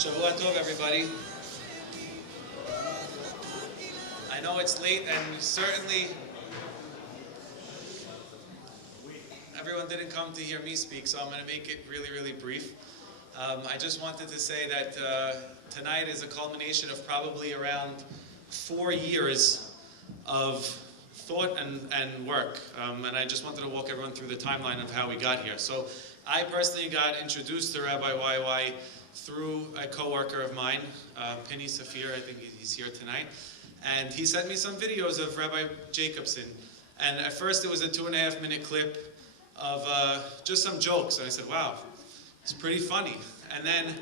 Shavua Tov, everybody. I know it's late, and certainly everyone didn't come to hear me speak, so I'm going to make it really, really brief. I just wanted to say that tonight is a culmination of probably around 4 years of thought and work. And I just wanted to walk everyone through the timeline of how we got here. So I personally got introduced to Rabbi YY through a coworker of mine, Penny Safir, I think he's here tonight. And he sent me some videos of Rabbi Jacobson. And at first it was a 2.5-minute clip of just some jokes. And I said, wow, it's pretty funny. And then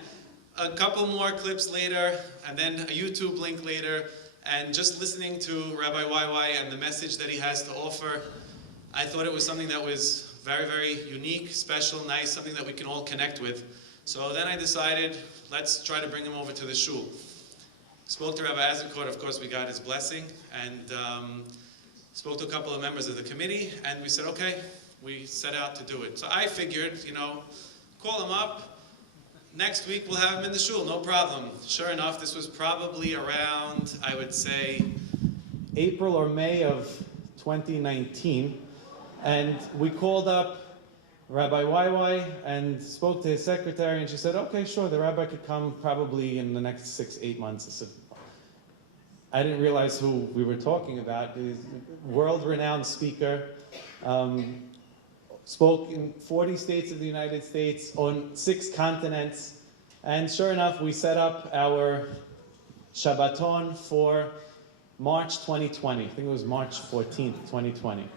a couple more clips later, and then a YouTube link later, and just listening to Rabbi YY and the message that he has to offer, I thought it was something that was very, very unique, special, nice, something that we can all connect with. So then I decided, let's try to bring him over to the shul. Spoke to Rabbi Azenkot, of course we got his blessing, and spoke to a couple of members of the committee, and we said, okay, we set out to do it. So I figured, call him up, next week we'll have him in the shul, no problem. Sure enough, this was probably around, I would say, April or May of 2019, and we called up Rabbi YY and spoke to his secretary, and she said, okay, sure, the rabbi could come probably in the next 6-8 months. I said, I didn't realize who we were talking about. He's a world-renowned speaker, spoke in 40 states of the United States, on 6 continents, and sure enough, we set up our Shabbaton for March 2020. I think it was March 14th, 2020.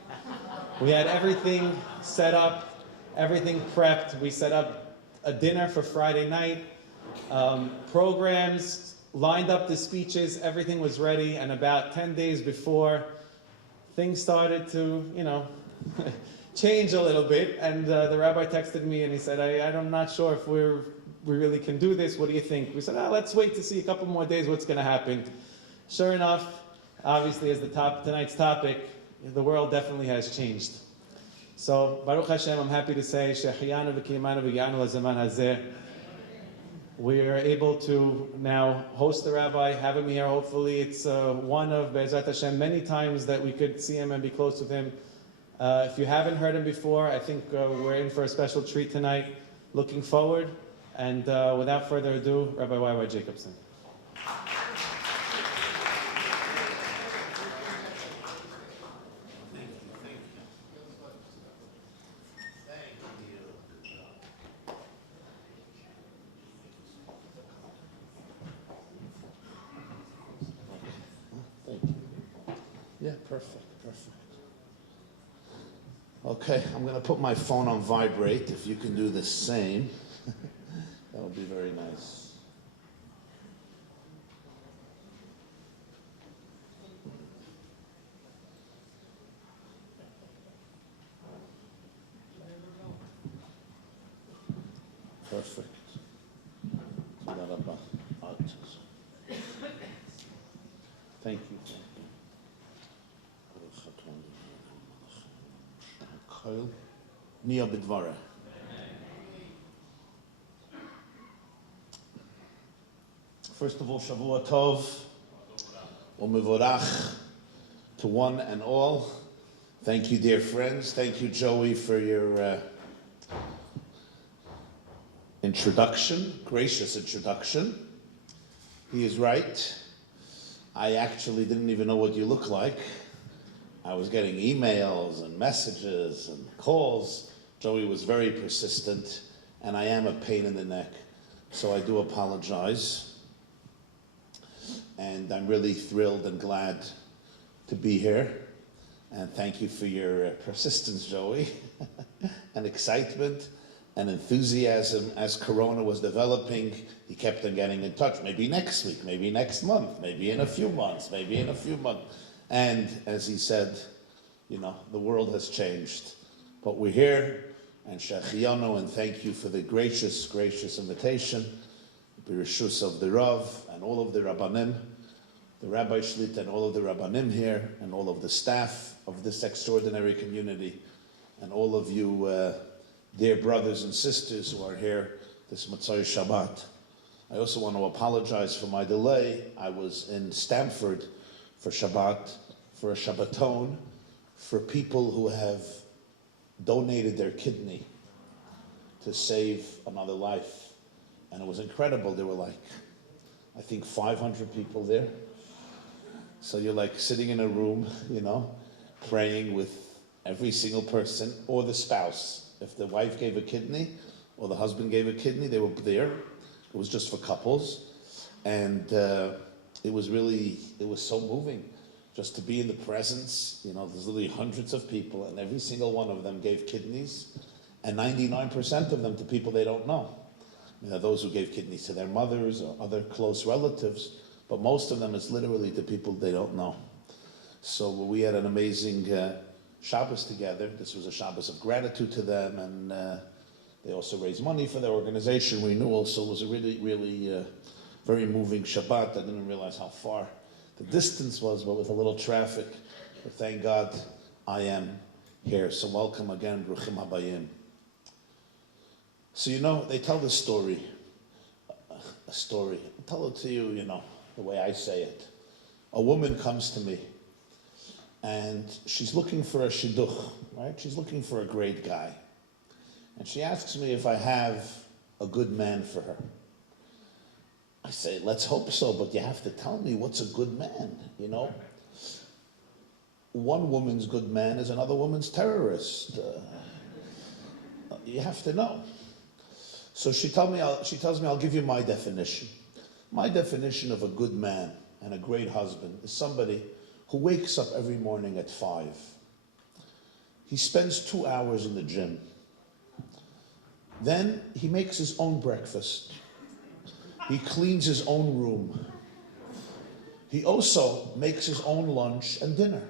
We had everything set up, everything prepped. We set up a dinner for Friday night, programs, lined up the speeches, everything was ready, and about 10 days before, things started to, change a little bit, and the rabbi texted me and he said, I'm not sure if we really can do this, what do you think? We said, let's wait to see a couple more days what's going to happen. Sure enough, obviously as tonight's topic, the world definitely has changed. So, Baruch Hashem, I'm happy to say, Shehiyanu v'kiyamanu v'yanu lazaman hazeh. We are able to now host the rabbi, have him here. Hopefully it's one of, Be'ezrat Hashem, many times that we could see him and be close with him. If you haven't heard him before, I think we're in for a special treat tonight. Looking forward. And without further ado, Rabbi YY Jacobson. Yeah, perfect. Okay, I'm going to put my phone on vibrate. If you can do the same, that would be very nice. Perfect. Thank you. Nia B'dvara. First of all, Shavua Tov, U'mevorach to one and all. Thank you, dear friends. Thank you, Joey, for your introduction, gracious introduction. He is right. I actually didn't even know what you look like. I was getting emails and messages and calls. Joey was very persistent, and I am a pain in the neck, so I do apologize. And I'm really thrilled and glad to be here. And thank you for your persistence, Joey, and excitement and enthusiasm as Corona was developing. He kept on getting in touch, maybe next week, maybe next month, maybe in a few months, maybe in a few months. And as he said, the world has changed, but we're here, and Shechiyanu, and thank you for the gracious invitation, B'rishus of the Rav, and all of the Rabbanim, the Rabbi Shlit, and all of the Rabbanim here, and all of the staff of this extraordinary community, and all of you dear brothers and sisters who are here this Motzei Shabbat. I also want to apologize for my delay. I was in Stamford for Shabbat, for a Shabbaton, for people who have donated their kidney to save another life. And it was incredible. There were like, I think 500 people there. So you're like sitting in a room, praying with every single person or the spouse. If the wife gave a kidney or the husband gave a kidney, they were there. It was just for couples. And it was so moving just to be in the presence. There's literally hundreds of people and every single one of them gave kidneys, and 99% of them to people they don't know. Those who gave kidneys to their mothers or other close relatives, but most of them it's literally to people they don't know. So we had an amazing Shabbos together. This was a Shabbos of gratitude to them, and they also raised money for their organization renewal. So it was a really, really very moving Shabbat. I didn't realize how far the distance was, but with a little traffic. But thank God I am here. So welcome again, Bruchim Habayim. So they tell this story, a story. I'll tell it to you, the way I say it. A woman comes to me, and she's looking for a shidduch, right? She's looking for a great guy. And she asks me if I have a good man for her. I say, let's hope so, but you have to tell me what's a good man, One woman's good man is another woman's terrorist. You have to know. So she tells me, I'll give you my definition. My definition of a good man and a great husband is somebody who wakes up every morning at 5. He spends 2 hours in the gym. Then he makes his own breakfast. He cleans his own room. He also makes his own lunch and dinner.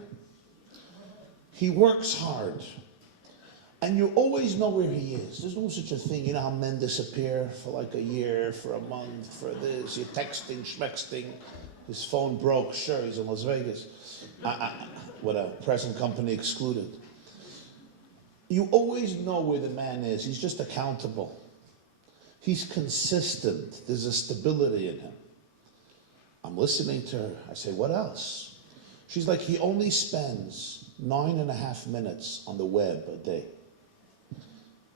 He works hard. And you always know where he is. There's no such a thing. You know how men disappear for like a year, for a month, for this. You're texting, schmexting. His phone broke. Sure, he's in Las Vegas. With a present company excluded. You always know where the man is. He's just accountable. He's consistent. There's a stability in him. I'm listening to her. I say, what else? She's like, he only spends 9.5 minutes on the web a day.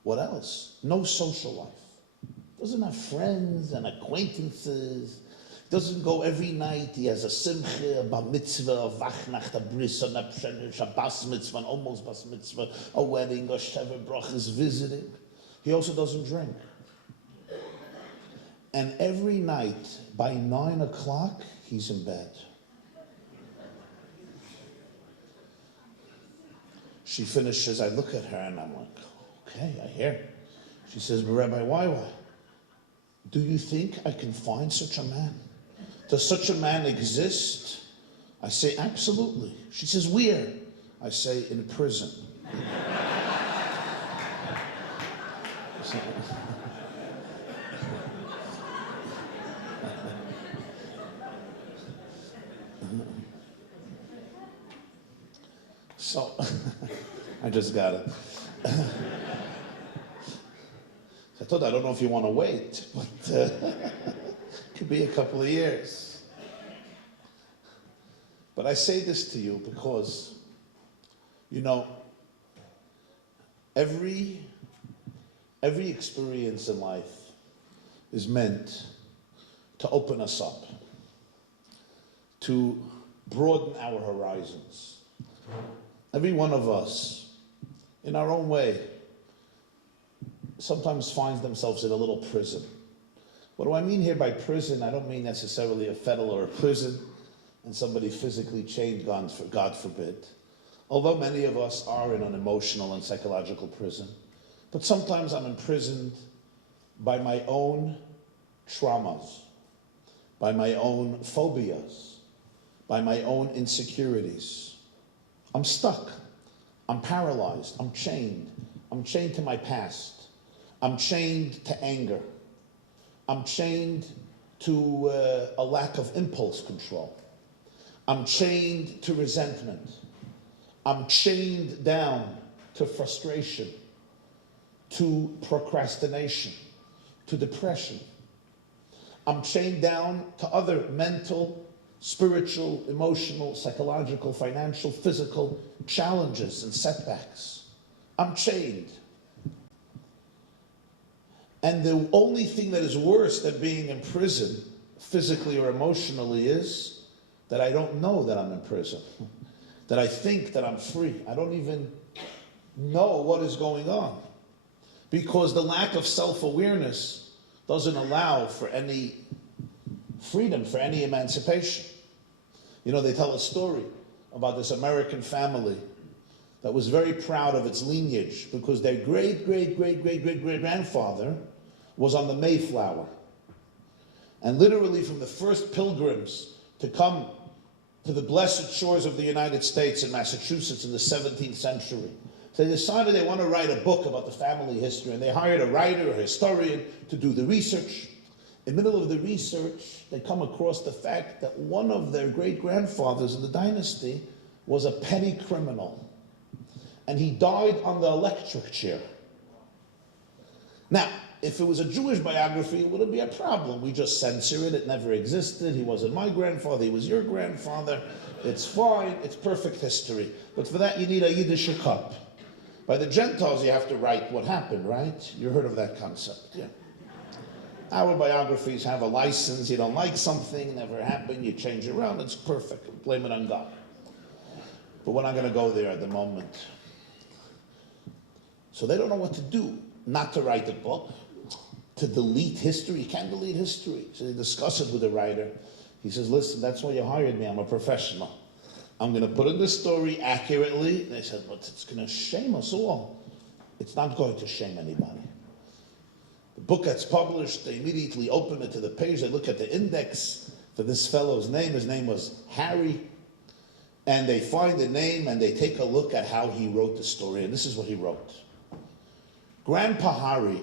What else? No social life. Doesn't have friends and acquaintances. Doesn't go every night. He has a simcha, a bar mitzvah, a vachnacht, a bris, a nepshenish, a bas mitzvah, an almost bas mitzvah, a wedding, a shever brachas, visiting. He also doesn't drink. And every night, by 9 o'clock, he's in bed. She finishes, I look at her and I'm like, okay, I hear. She says, but Rabbi, why? Do you think I can find such a man? Does such a man exist? I say, absolutely. She says, where? I say, in prison. So, I just got it. I thought, I don't know if you want to wait, but it could be a couple of years. But I say this to you because, every experience in life is meant to open us up, to broaden our horizons. Every one of us, in our own way, sometimes finds themselves in a little prison. What do I mean here by prison? I don't mean necessarily a federal or a prison and somebody physically chained, God forbid. Although many of us are in an emotional and psychological prison. But sometimes I'm imprisoned by my own traumas, by my own phobias, by my own insecurities. I'm stuck. I'm paralyzed. I'm chained. I'm chained to my past. I'm chained to anger. I'm chained to a lack of impulse control. I'm chained to resentment. I'm chained down to frustration, to procrastination, to depression. I'm chained down to other mental, spiritual, emotional, psychological, financial, physical challenges and setbacks. I'm chained. And the only thing that is worse than being in prison, physically or emotionally, is that I don't know that I'm in prison. That I think that I'm free. I don't even know what is going on. Because the lack of self-awareness doesn't allow for any freedom, for any emancipation. You know, they tell a story about this American family that was very proud of its lineage because their great-great-great-great-great-great-grandfather was on the Mayflower. And literally from the first pilgrims to come to the blessed shores of the United States in Massachusetts in the 17th century. So they decided they want to write a book about the family history, and they hired a writer, a historian, to do the research. In the middle of the research, they come across the fact that one of their great-grandfathers in the dynasty was a petty criminal. And he died on the electric chair. Now, if it was a Jewish biography, it wouldn't be a problem. We just censor it. It never existed. He wasn't my grandfather. He was your grandfather. It's fine. It's perfect history. But for that, you need a Yiddish cup. By the Gentiles, you have to write what happened, right? You heard of that concept, yeah. Our biographies have a license. You don't like something, never happened, you change it around. It's perfect. Blame it on God. But we're not going to go there at the moment. So they don't know what to do. Not to write the book, to delete history. You can't delete history. So they discuss it with the writer. He says, listen, that's why you hired me. I'm a professional. I'm going to put in the story accurately. They said, but it's going to shame us all. It's not going to shame anybody. The book gets published. They immediately open it to the page. They look at the index for this fellow's name. His name was Harry. And they find the name and they take a look at how he wrote the story. And this is what he wrote. Grandpa Harry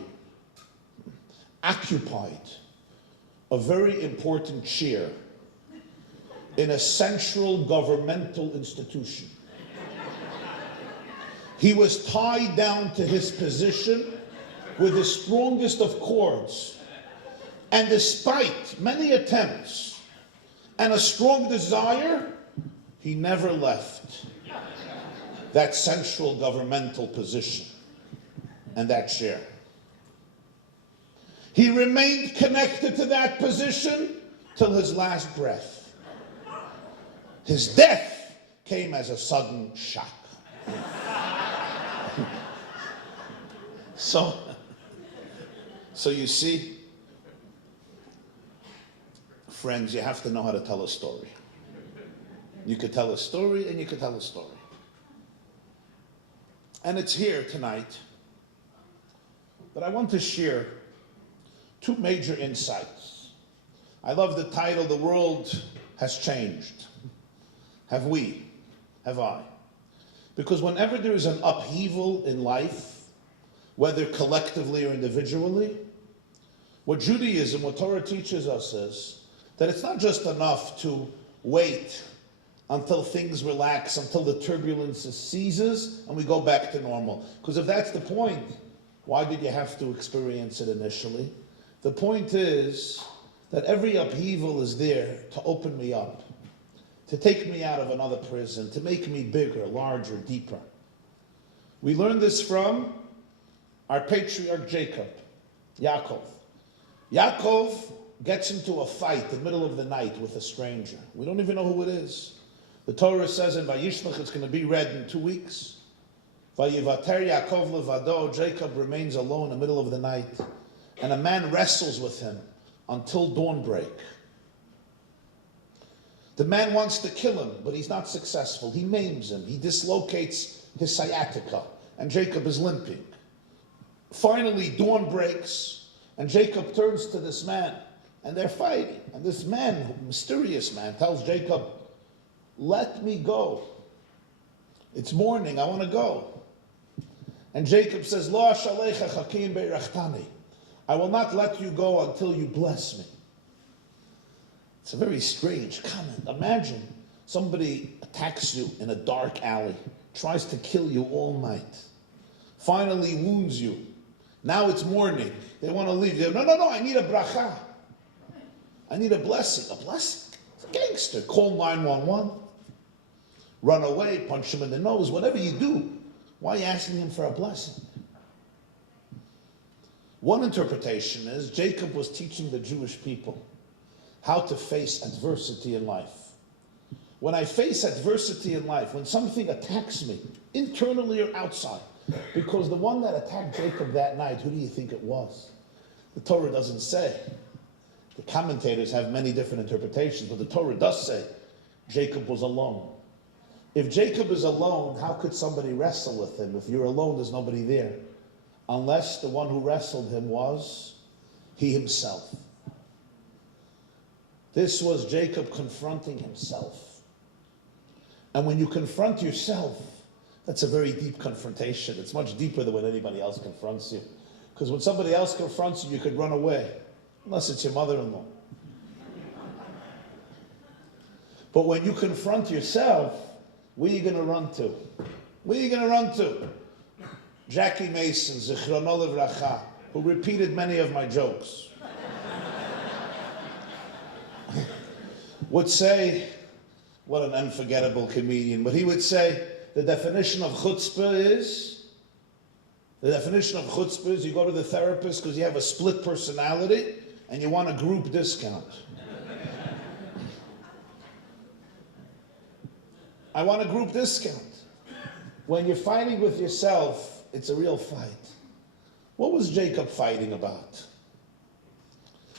occupied a very important chair in a central governmental institution. He was tied down to his position with the strongest of cords. And despite many attempts and a strong desire, he never left that central governmental position and that chair. He remained connected to that position till his last breath. His death came as a sudden shock. So you see, friends, you have to know how to tell a story. You could tell a story and you could tell a story. And it's here tonight that I want to share two major insights. I love the title, The World Has Changed. Have we? Have I? Because whenever there is an upheaval in life, whether collectively or individually, what Judaism, what Torah teaches us is that it's not just enough to wait until things relax, until the turbulence ceases, and we go back to normal. Because if that's the point, why did you have to experience it initially? The point is that every upheaval is there to open me up, to take me out of another prison, to make me bigger, larger, deeper. We learn this from our patriarch Jacob, Yaakov. Yaakov gets into a fight in the middle of the night with a stranger. We don't even know who it is. The Torah says in Vayishlach, it's going to be read in 2 weeks. Vayivater Yaakov levado, Jacob remains alone in the middle of the night, and a man wrestles with him until dawnbreak. The man wants to kill him, but he's not successful. He maims him. He dislocates his sciatica, and Jacob is limping. Finally, dawn breaks, and Jacob turns to this man, and they're fighting. And this man, mysterious man, tells Jacob, let me go. It's morning, I want to go. And Jacob says, Lo ashalecha chakim beirachtani. I will not let you go until you bless me. It's a very strange comment. Imagine somebody attacks you in a dark alley, tries to kill you all night, finally wounds you. Now it's morning. They want to leave. They go, no, I need a bracha. I need a blessing. A blessing? It's a gangster. Call 911. Run away, punch him in the nose, whatever you do. Why are you asking him for a blessing? One interpretation is Jacob was teaching the Jewish people how to face adversity in life. When I face adversity in life, when something attacks me, internally or outside, because the one that attacked Jacob that night, who do you think it was? The Torah doesn't say. The commentators have many different interpretations, but the Torah does say Jacob was alone. If Jacob is alone, how could somebody wrestle with him? If you're alone, there's nobody there. Unless the one who wrestled him was he himself. This was Jacob confronting himself. And when you confront yourself, that's a very deep confrontation. It's much deeper than when anybody else confronts you. Because when somebody else confronts you, you could run away. Unless it's your mother-in-law. But when you confront yourself, where are you going to run to? Where are you going to run to? Jackie Mason, Zichrono Livracha, who repeated many of my jokes, would say, what an unforgettable comedian, but he would say, the definition of chutzpah is you go to the therapist because you have a split personality and you want a group discount. I want a group discount. When you're fighting with yourself, it's a real fight. What was Jacob fighting about?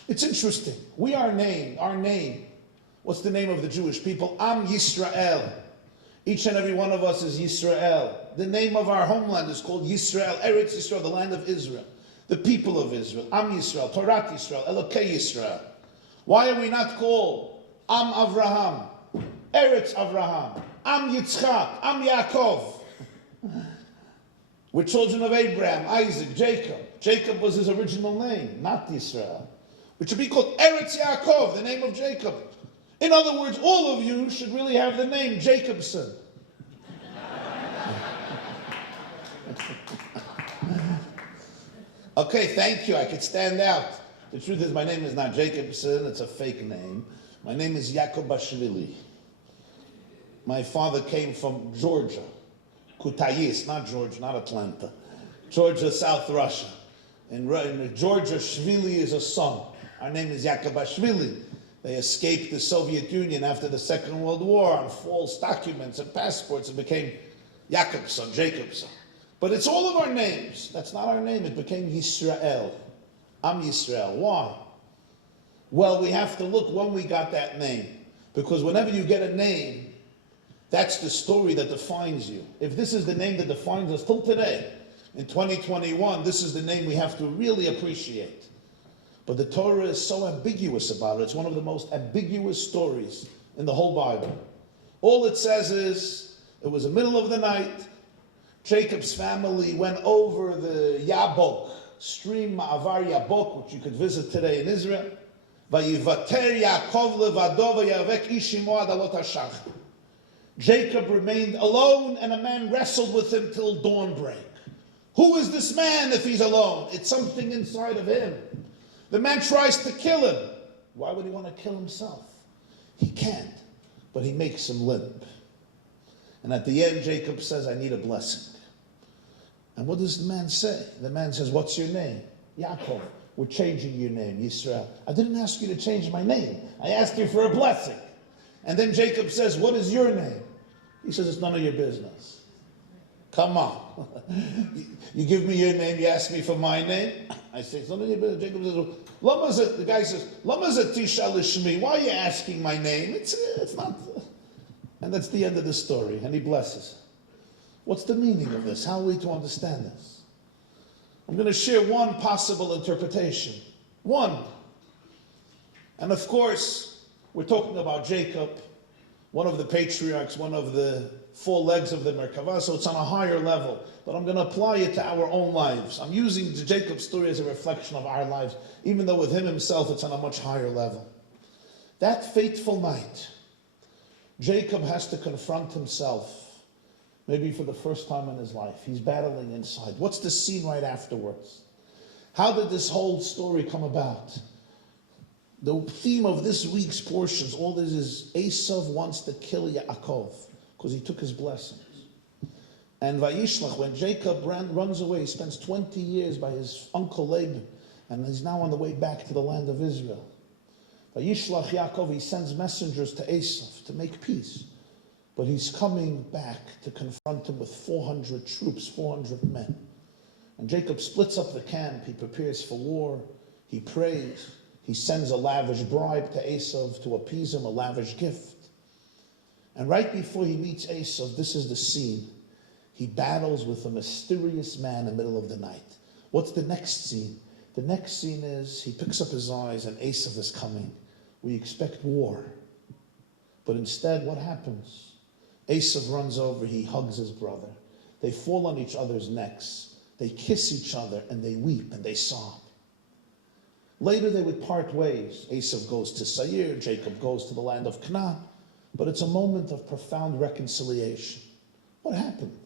It's interesting. Our name. What's the name of the Jewish people? Am Yisrael. Each and every one of us is Yisrael. The name of our homeland is called Yisrael, Eretz Yisrael, the land of Israel. The people of Israel. Am Yisrael, Torat Yisrael, Elokei Yisrael. Why are we not called Am Avraham, Eretz Avraham, Am Yitzchak, Am Yaakov? We're children of Abraham, Isaac, Jacob. Jacob was his original name, not Yisrael. Which should be called Eretz Yaakov, the name of Jacob. In other words, all of you should really have the name Jacobson. Okay, thank you. I could stand out. The truth is, my name is not Jacobson. It's a fake name. My name is Jacobashvili. My father came from Georgia. Kutayis, not Georgia, not Atlanta. Georgia, South Russia. In Georgia, Shvili is a son. Our name is Jacobashvili. They escaped the Soviet Union after the Second World War on false documents and passports and became Jacobson, Jacobson. But it's all of our names. That's not our name. It became Yisrael. Am Yisrael. Why? Well, we have to look when we got that name. Because whenever you get a name, that's the story that defines you. If this is the name that defines us till today, in 2021, this is the name we have to really appreciate. But the Torah is so ambiguous about it. It's one of the most ambiguous stories in the whole Bible. All it says is, it was the middle of the night, Jacob's family went over the Yabok, stream Ma'avar Yabok, which you could visit today in Israel. Vayivater Yaakov levado vayavek ish imo ad alot hashach. Jacob remained alone, and a man wrestled with him till dawn break. Who is this man if he's alone? It's something inside of him. The man tries to kill him. Why would he want to kill himself? He can't, but he makes him limp. And at the end, Jacob says, I need a blessing. And what does the man say? The man says, what's your name? Yaakov. We're changing your name, Yisrael. I didn't ask you to change my name. I asked you for a blessing. And then Jacob says, what is your name? He says, it's none of your business. Come on. You give me your name, you ask me for my name. I say, it's none of your business. Jacob says, the guy says, Lama zatisha lishmi. Why are you asking my name? It's not. And that's the end of the story. And he blesses. What's the meaning of this? How are we to understand this? I'm going to share one possible interpretation. One. And of course, we're talking about Jacob, one of the patriarchs, one of the four legs of the Merkavah, so it's on a higher level. But I'm going to apply it to our own lives. I'm using the Jacob story as a reflection of our lives, even though with him himself it's on a much higher level. That fateful night, Jacob has to confront himself, maybe for the first time in his life. He's battling inside. What's the scene right afterwards? How did this whole story come about? The theme of this week's portions, all this is Esav wants to kill Yaakov because he took his blessings. And Vayishlach, when Jacob runs away, he spends 20 years by his uncle Laban, and he's now on the way back to the land of Israel. Vayishlach Yaakov, he sends messengers to Esav to make peace. But he's coming back to confront him with 400 troops, 400 men. And Jacob splits up the camp, he prepares for war, he prays. He sends a lavish bribe to Esav to appease him, a lavish gift. And right before he meets Esav, this is the scene. He battles with a mysterious man in the middle of the night. What's the next scene? The next scene is he picks up his eyes and Esav is coming. We expect war. But instead, what happens? Esav runs over, he hugs his brother. They fall on each other's necks. They kiss each other and they weep and they sob. Later they would part ways. Esav goes to Seir, Jacob goes to the land of Canaan. But it's a moment of profound reconciliation. What happened?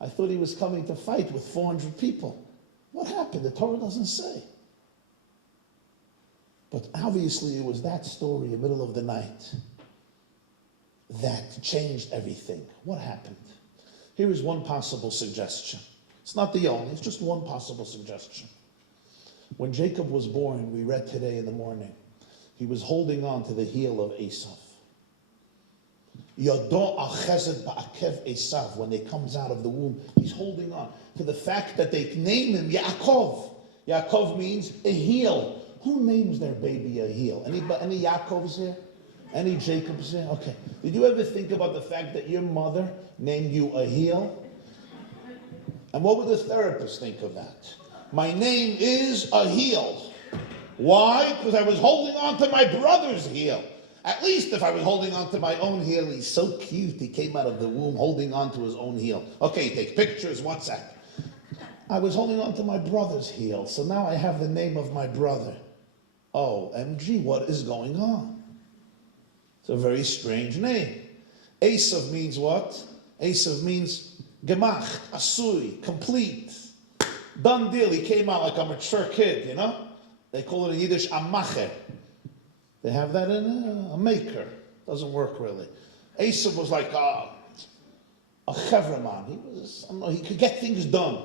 I thought he was coming to fight with 400 people. What happened? The Torah doesn't say. But obviously it was that story in the middle of the night that changed everything. What happened? Here is one possible suggestion. It's not the only, it's just one possible suggestion. When Jacob was born, we read today in the morning, he was holding on to the heel of Esav. Yodo achezet ba'akev Esav, when he comes out of the womb, he's holding on to the fact that they name him Yaakov. Yaakov means a heel. Who names their baby a heel? Any Yaakovs here? Any Jacobs here? Okay. Did you ever think about the fact that your mother named you a heel? And what would the therapist think of that? My name is a heel. Why? Because I was holding on to my brother's heel. At least if I was holding on to my own heel, he's so cute. He came out of the womb holding on to his own heel. Okay, take pictures, WhatsApp. I was holding on to my brother's heel, so now I have the name of my brother. OMG, what is going on? It's a very strange name. Esav means what? Esav means gemach, asui, complete. Done deal. He came out like a mature kid, you know? They call it in Yiddish a macher. They have that in a maker. Doesn't work really. Esav was like a chevraman. He could get things done.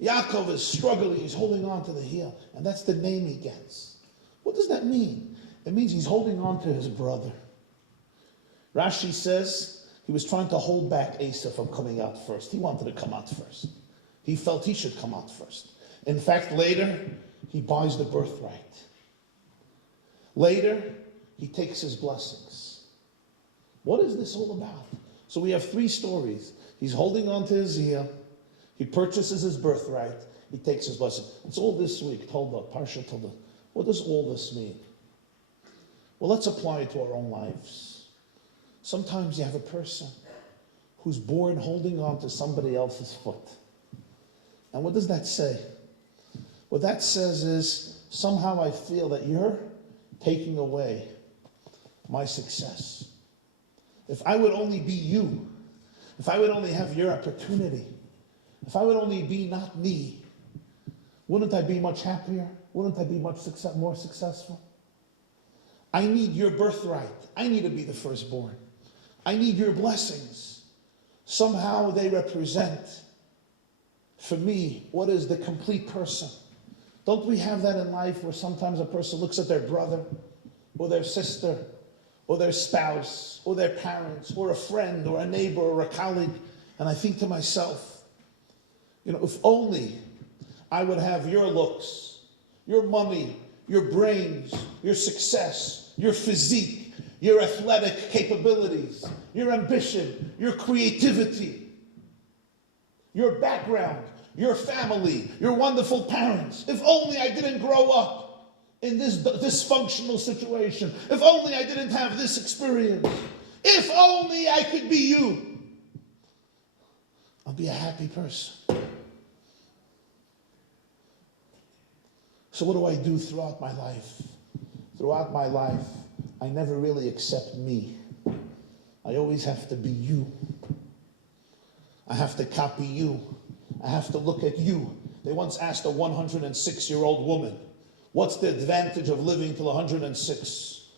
Yaakov is struggling. He's holding on to the heel. And that's the name he gets. What does that mean? It means he's holding on to his brother. Rashi says he was trying to hold back Esav from coming out first. He wanted to come out first. He felt he should come out first. In fact, later, he buys the birthright. Later, he takes his blessings. What is this all about? So we have three stories. He's holding on to his heel. He purchases his birthright. He takes his blessing. It's all this week, Tolda, Parsha Tolda. What does all this mean? Well, let's apply it to our own lives. Sometimes you have a person who's born holding on to somebody else's foot. And what does that say? What that says is, somehow I feel that you're taking away my success. If I would only be you, if I would only have your opportunity, if I would only be not me, wouldn't I be much happier? Wouldn't I be much more successful? I need your birthright. I need to be the firstborn. I need your blessings. Somehow they represent, for me, what is the complete person. Don't we have that in life where sometimes a person looks at their brother or their sister or their spouse or their parents or a friend or a neighbor or a colleague, and I think to myself, if only I would have your looks, your money, your brains, your success, your physique, your athletic capabilities, your ambition, your creativity, your background, your family, your wonderful parents. If only I didn't grow up in this dysfunctional situation. If only I didn't have this experience. If only I could be you. I'll be a happy person. So what do I do throughout my life? Throughout my life, I never really accept me. I always have to be you. I have to copy you. I have to look at you. They once asked a 106-year-old woman, What's the advantage of living till 106?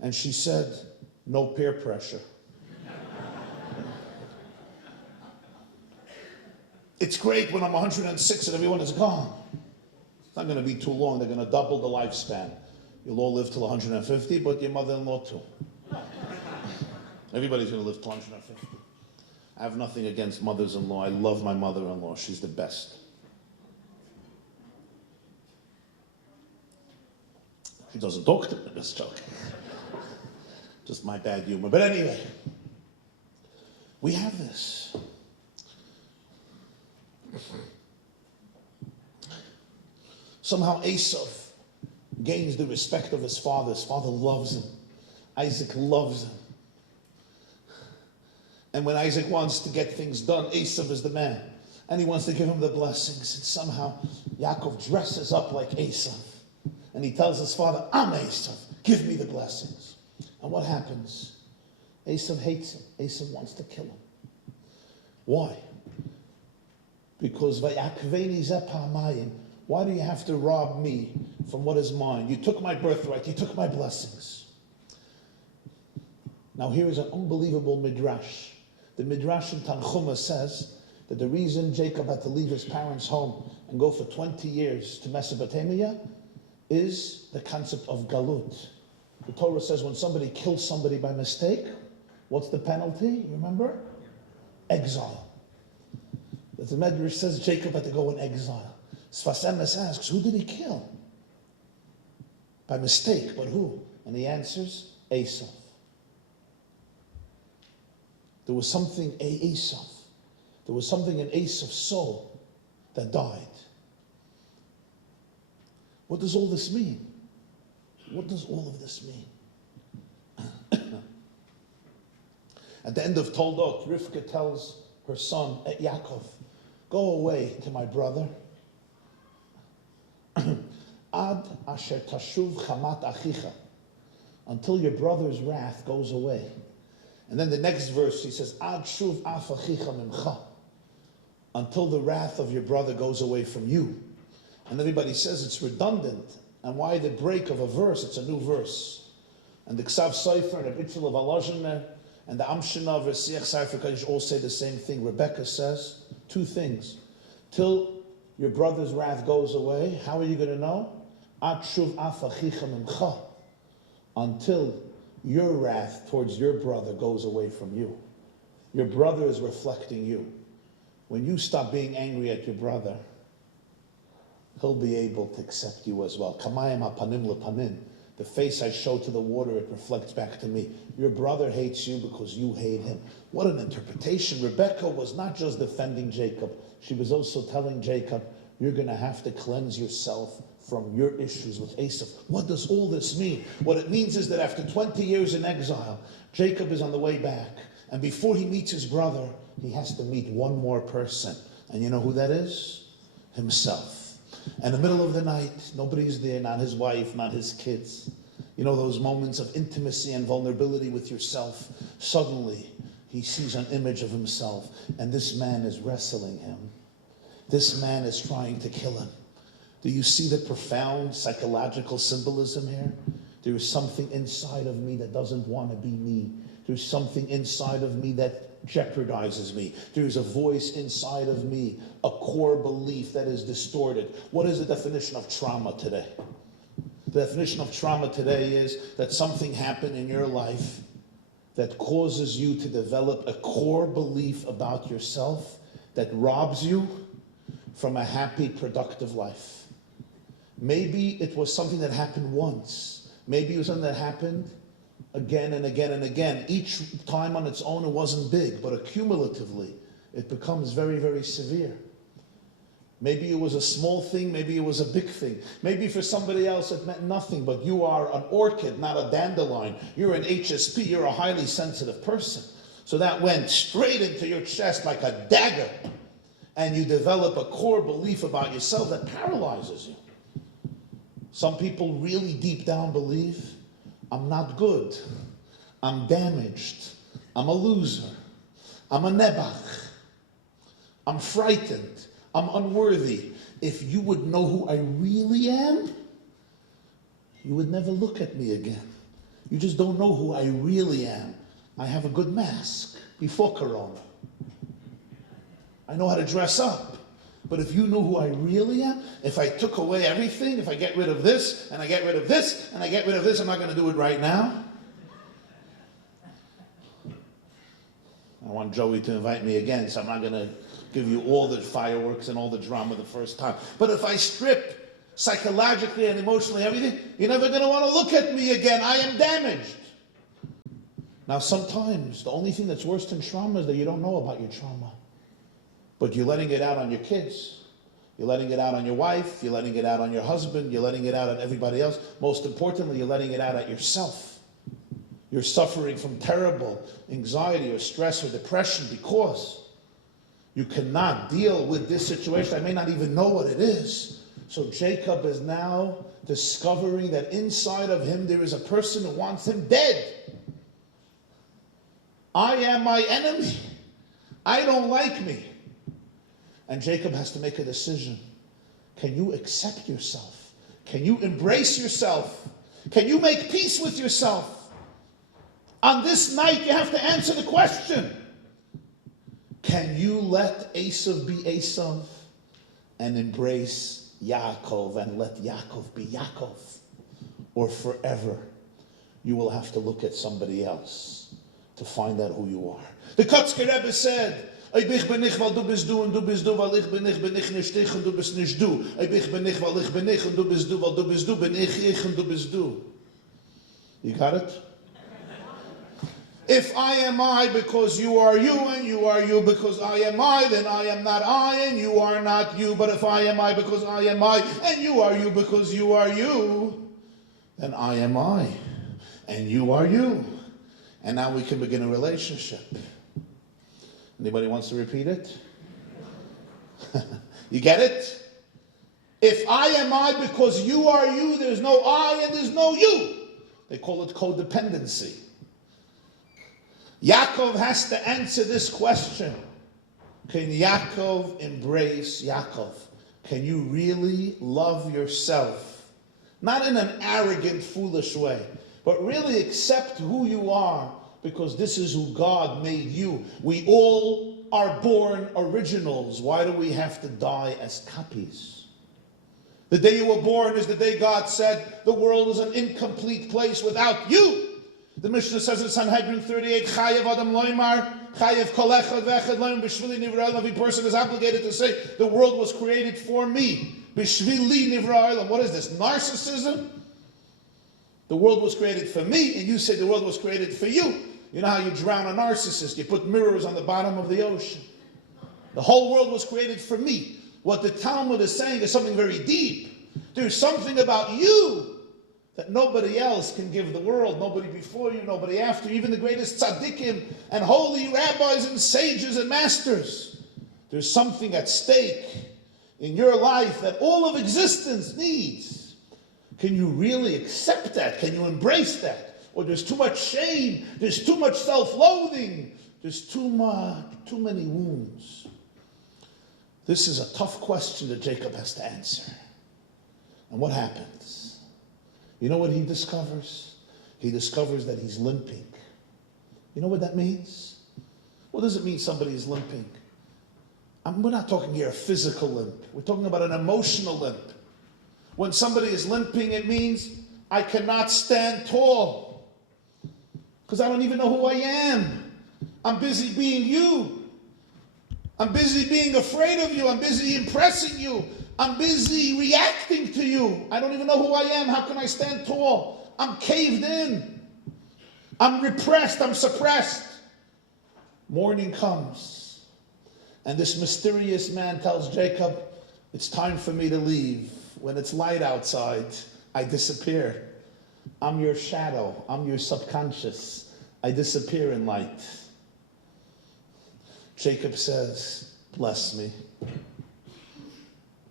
And she said, no peer pressure. It's great when I'm 106 and everyone is gone. It's not going to be too long. They're going to double the lifespan. You'll all live till 150, but your mother-in-law too. Everybody's going to live till 150. I have nothing against mothers-in-law. I love my mother-in-law. She's the best. She doesn't talk to me. Just joking. Just my bad humor. But anyway, we have this. Somehow Esau gains the respect of his father. His father loves him. Isaac loves him. And when Isaac wants to get things done, Esau is the man. And he wants to give him the blessings. And somehow Yaakov dresses up like Esau. And he tells his father, I'm Esau. Give me the blessings. And what happens? Esau hates him. Esau wants to kill him. Why? Because Vayakveni zeh pa'amayim. Why do you have to rob me from what is mine? You took my birthright. You took my blessings. Now here is an unbelievable midrash. The midrash in Tanchuma says that the reason Jacob had to leave his parents' home and go for 20 years to Mesopotamia is the concept of galut. The Torah says when somebody kills somebody by mistake, what's the penalty? You remember? Exile. The Medrash says Jacob had to go in exile. Sfas Emes asks, who did he kill? By mistake, but who? And he answers, Esau. There was something Esau. There was something in Esau's soul that died. What does all this mean? What does all of this mean? At the end of Toldot, Rivka tells her son, Yaakov, go away to my brother. Ad asher tashuv chamat achicha. Until your brother's wrath goes away. And then the next verse, he says, Ad shuv af achicha mimcha. Until the wrath of your brother goes away from you. And everybody says it's redundant. And why the break of a verse? It's a new verse. And the Ksav Sofer and the Bittul of Alazhaner and the Amshina of Siach Sefer Kodesh all say the same thing. Rebecca says two things. Till your brother's wrath goes away, how are you going to know? Ad shuv af achicha mimcha. Until your wrath towards your brother goes away from you. Your brother is reflecting you. When you stop being angry at your brother, he'll be able to accept you as well. Kamayim hapanim lepanim. The face I show to the water, it reflects back to me. Your brother hates you because you hate him. What an interpretation. Rebecca was not just defending Jacob. She was also telling Jacob, you're going to have to cleanse yourself from your issues with Esau. What does all this mean? What it means is that after 20 years in exile, Jacob is on the way back. And before he meets his brother, he has to meet one more person. And you know who that is? Himself. In the middle of the night, nobody's there, not his wife, not his kids. You know those moments of intimacy and vulnerability with yourself. Suddenly, he sees an image of himself, and this man is wrestling him. This man is trying to kill him. Do you see the profound psychological symbolism here? There is something inside of me that doesn't want to be me. There's something inside of me that jeopardizes me. There's a voice inside of me, a core belief that is distorted. What is the definition of trauma today? The definition of trauma today is that something happened in your life that causes you to develop a core belief about yourself that robs you from a happy, productive life. Maybe it was something that happened once. Maybe it was something that happened again and again and again. Each time on its own it wasn't big, but accumulatively it becomes very, very severe. Maybe it was a small thing, maybe it was a big thing. Maybe for somebody else it meant nothing, but you are an orchid, not a dandelion. You're an HSP, you're a highly sensitive person. So that went straight into your chest like a dagger. And you develop a core belief about yourself that paralyzes you. Some people really deep down believe, I'm not good, I'm damaged, I'm a loser, I'm a nebach, I'm frightened, I'm unworthy. If you would know who I really am, you would never look at me again. You just don't know who I really am. I have a good mask before Corona. I know how to dress up. But if you knew who I really am, if I took away everything, if I get rid of this, and I get rid of this, and I get rid of this, I'm not going to do it right now. I want Joey to invite me again, so I'm not going to give you all the fireworks and all the drama the first time. But if I strip psychologically and emotionally everything, you're never going to want to look at me again. I am damaged. Now sometimes the only thing that's worse than trauma is that you don't know about your trauma. But you're letting it out on your kids. You're letting it out on your wife. You're letting it out on your husband. You're letting it out on everybody else. Most importantly, you're letting it out at yourself. You're suffering from terrible anxiety or stress or depression because you cannot deal with this situation. I may not even know what it is. So Jacob is now discovering that inside of him there is a person who wants him dead. I am my enemy. I don't like me. And Jacob has to make a decision. Can you accept yourself? Can you embrace yourself? Can you make peace with yourself? On this night, you have to answer the question. Can you let Esav be Esav and embrace Yaakov and let Yaakov be Yaakov? Or forever, you will have to look at somebody else to find out who you are. The Kotzker Rebbe said, ich bin nicht, weil du bist du und du bist du, weil ich bin ich nicht ich und du bist nicht du. Ich bin nicht, weil ich bin ich und du bist du, weil du bist du, bin ich und du bist du. You got it? If I am I because you are you and you are you because I am I, then I am not I and you are not you. But if I am I because I am I and you are you because you are you, then I am I and you are you. And now we can begin a relationship. Anybody wants to repeat it? You get it? If I am I because you are you, there's no I and there's no you. They call it codependency. Yaakov has to answer this question. Can Yaakov embrace Yaakov? Can you really love yourself? Not in an arrogant, foolish way, but really accept who you are, because this is who God made you. We all are born originals. Why do we have to die as copies? The day you were born is the day God said the world is an incomplete place without you. The Mishnah says in Sanhedrin 38, Chayev Adam Loimar, Chayev Kol Echad V'Echad Loim B'Shvili Nivra Olam. Every person is obligated to say, the world was created for me. B'Shvili Nivra Olam. What is this, narcissism? The world was created for me, and you say the world was created for you. You know how you drown a narcissist? You put mirrors on the bottom of the ocean. The whole world was created for me. What the Talmud is saying is something very deep. There's something about you that nobody else can give the world. Nobody before you, nobody after you. Even the greatest tzaddikim and holy rabbis and sages and masters. There's something at stake in your life that all of existence needs. Can you really accept that? Can you embrace that? Or there's too much shame, there's too much self-loathing, there's too many wounds. This is a tough question that Jacob has to answer. And what happens? You know what he discovers? He discovers that he's limping. You know what that means? What does it mean somebody is limping? We're not talking here a physical limp. We're talking about an emotional limp. When somebody is limping, it means I cannot stand tall. Because I don't even know who I am. I'm busy being you. I'm busy being afraid of you. I'm busy impressing you. I'm busy reacting to you. I don't even know who I am. How can I stand tall? I'm caved in. I'm repressed. I'm suppressed. Morning comes. And this mysterious man tells Jacob, it's time for me to leave. When it's light outside, I disappear. I'm your shadow. I'm your subconscious. I disappear in light. Jacob says, bless me.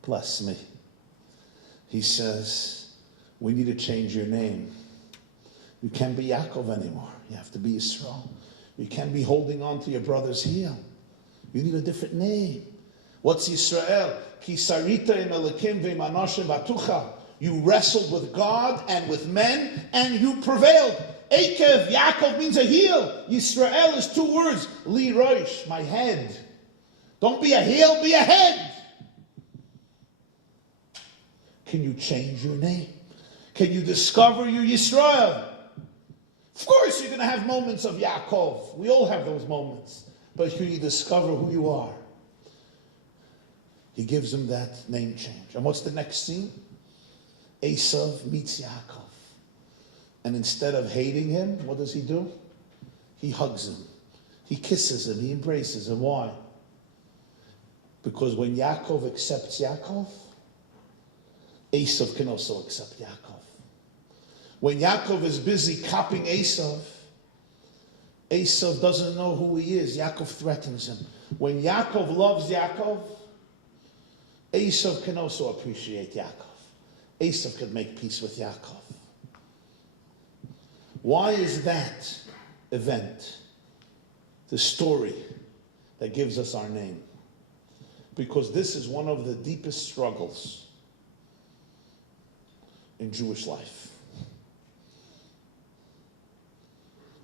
Bless me. He says, we need to change your name. You can't be Yaakov anymore. You have to be Yisrael. You can't be holding on to your brother's heel. You need a different name. What's Yisrael? Ki sarita im elikim ve'im anoshim v'atucha. You wrestled with God and with men, and you prevailed. Ekev, Yaakov means a heel. Yisrael is 2 words. Li Rosh, my head. Don't be a heel, be a head. Can you change your name? Can you discover your Yisrael? Of course you're going to have moments of Yaakov. We all have those moments. But can you discover who you are? He gives him that name change. And what's the next scene? Esav meets Yaakov. And instead of hating him, what does he do? He hugs him. He kisses him. He embraces him. Why? Because when Yaakov accepts Yaakov, Esav can also accept Yaakov. When Yaakov is busy copying Esav, Esav doesn't know who he is. Yaakov threatens him. When Yaakov loves Yaakov, Esav can also appreciate Yaakov. Esav can make peace with Yaakov. Why is that event the story that gives us our name? Because this is one of the deepest struggles in Jewish life.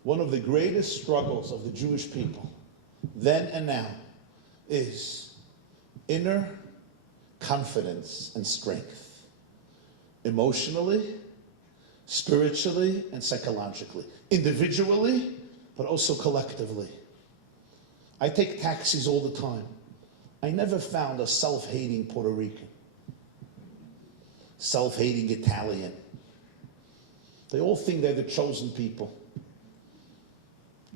One of the greatest struggles of the Jewish people, then and now, is inner confidence and strength. Emotionally, spiritually, and psychologically. Individually, but also collectively. I take taxis all the time. I never found a self-hating Puerto Rican. Self-hating Italian. They all think they're the chosen people.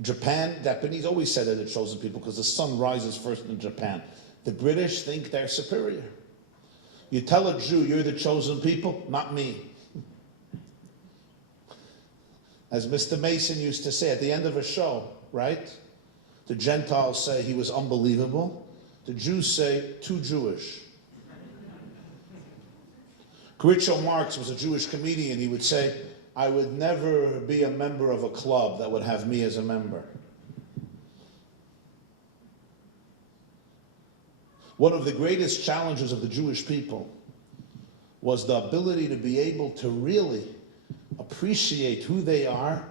Japanese always said they're the chosen people because the sun rises first in Japan. The British think they're superior. You tell a Jew, you're the chosen people, not me. As Mr. Mason used to say at the end of a show, right? The Gentiles say he was unbelievable. The Jews say, too Jewish. Groucho Marx was a Jewish comedian. He would say, I would never be a member of a club that would have me as a member. One of the greatest challenges of the Jewish people was the ability to be able to really appreciate who they are.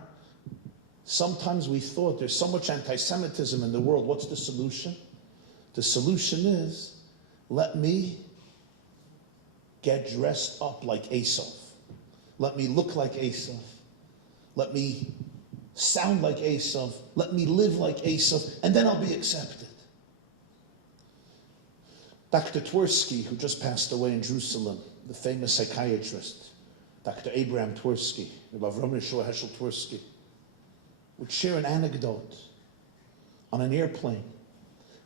Sometimes we thought there's so much anti-Semitism in the world. What's the solution? The solution is, let me get dressed up like Esav. Let me look like Esav. Let me sound like Esav. Let me live like Esav, and then I'll be accepted. Dr. Twersky, who just passed away in Jerusalem, the famous psychiatrist, Dr. Abraham Twersky, Avram Yeshua Heschel Twersky, would share an anecdote on an airplane.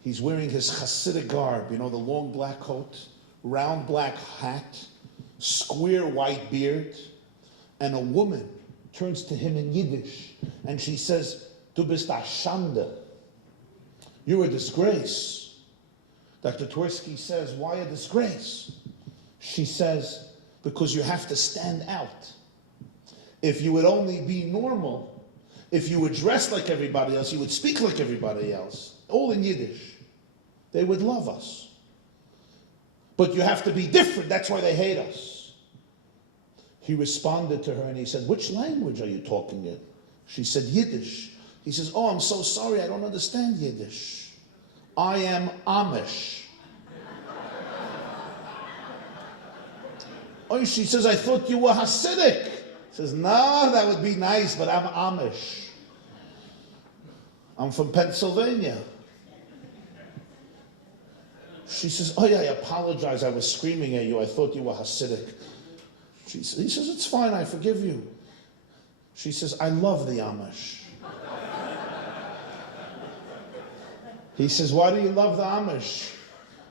He's wearing his Hasidic garb, the long black coat, round black hat, square white beard, and a woman turns to him in Yiddish, and she says, Du bist a Schande. You're a disgrace. Dr. Twersky says, why a disgrace? She says, because you have to stand out. If you would only be normal, if you would dress like everybody else, you would speak like everybody else, all in Yiddish, they would love us. But you have to be different, that's why they hate us. He responded to her and he said, which language are you talking in? She said, Yiddish. He says, oh, I'm so sorry, I don't understand Yiddish. I am Amish. Oh, she says, I thought you were Hasidic. He says, no, that would be nice, but I'm Amish. I'm from Pennsylvania. She says, oh yeah, I apologize, I was screaming at you, I thought you were Hasidic. He says, it's fine, I forgive you. She says, I love the Amish. He says, why do you love the Amish?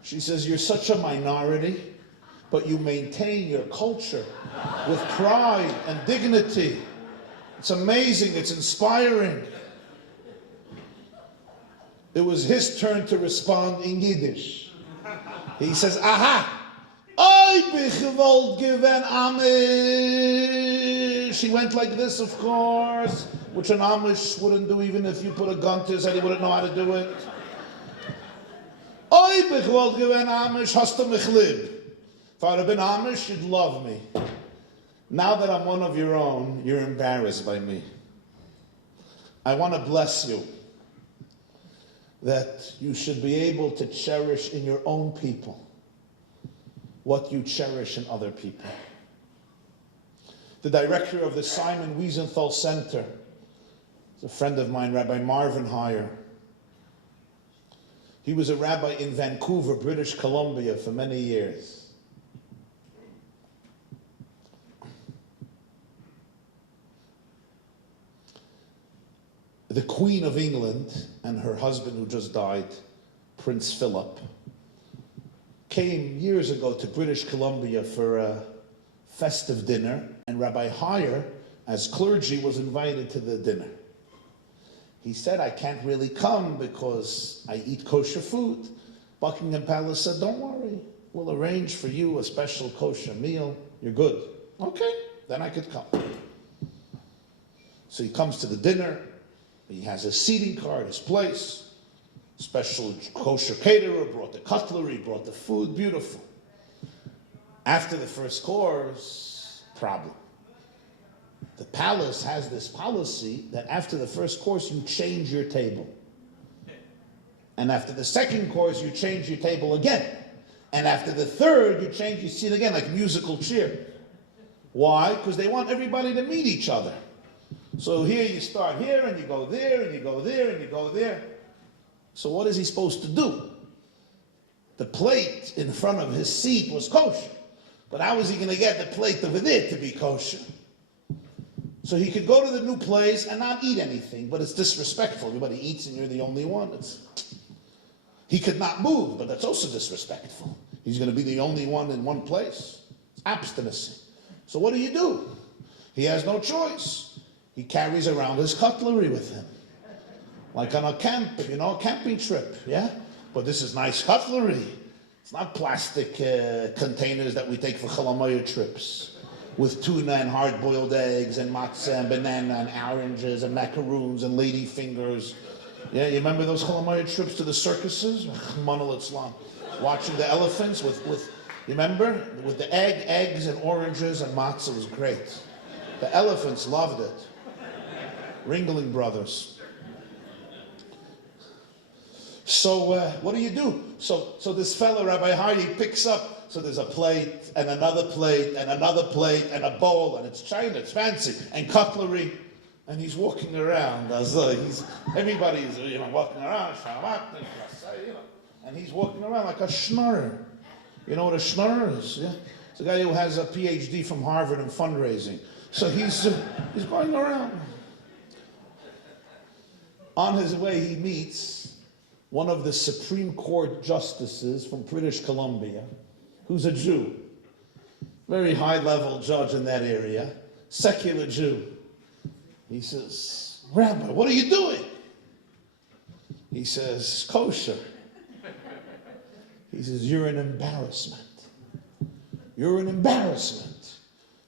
She says, you're such a minority, but you maintain your culture with pride and dignity. It's amazing, it's inspiring. It was his turn to respond in Yiddish. He says, aha! I gewollt gewen Amish. He went like this, of course, which an Amish wouldn't do even if you put a gun to his head, he wouldn't know how to do it. I gewollt gewen Amish, hast du mich lieb. If I would have been Amish, you'd love me. Now that I'm one of your own, you're embarrassed by me. I want to bless you that you should be able to cherish in your own people what you cherish in other people. The director of the Simon Wiesenthal Center is a friend of mine, Rabbi Marvin Heyer. He was a rabbi in Vancouver, British Columbia for many years. The Queen of England and her husband, who just died, Prince Philip, came years ago to British Columbia for a festive dinner, and Rabbi Heyer, as clergy, was invited to the dinner. He said, I can't really come because I eat kosher food. Buckingham Palace said, don't worry, we'll arrange for you a special kosher meal. You're good. Okay, then I could come. So he comes to the dinner. He has his seating card, his place. Special kosher caterer brought the cutlery, brought the food, beautiful. After the first course, problem. The palace has this policy that after the first course, you change your table. And after the second course, you change your table again. And after the third, you change your seat again, like musical chair. Why? Because they want everybody to meet each other. So here you start here, and you go there, and you go there, and you go there. So what is he supposed to do? The plate in front of his seat was kosher. But how is he going to get the plate over there to be kosher? So he could go to the new place and not eat anything, but it's disrespectful. Everybody eats and you're the only one. He could not move, but that's also disrespectful. He's going to be the only one in one place. It's abstinency. So what do? He has no choice. He carries around his cutlery with him. Like on a camp, camping trip, yeah? But this is nice cutlery. It's not plastic containers that we take for Chalamoya trips with tuna and hard-boiled eggs and matzah and banana and oranges and macaroons and lady fingers. Yeah, you remember those Chalamoya trips to the circuses? Watching the elephants with you remember? With the eggs and oranges and matzah was great. The elephants loved it. Ringling Brothers. So what do? So this fellow, Rabbi Hardy, picks up. So there's a plate and another plate and another plate and a bowl, and it's china, it's fancy, and cutlery, and he's walking around as everybody's walking around, and he's walking around like a schnorrer. You know what a schnorrer is? Yeah, it's a guy who has a PhD from Harvard in fundraising. So he's going around. On his way, he meets one of the Supreme Court justices from British Columbia, who's a Jew, very high-level judge in that area, secular Jew. He says, Rabbi, what are you doing? He says, kosher. He says, you're an embarrassment. You're an embarrassment.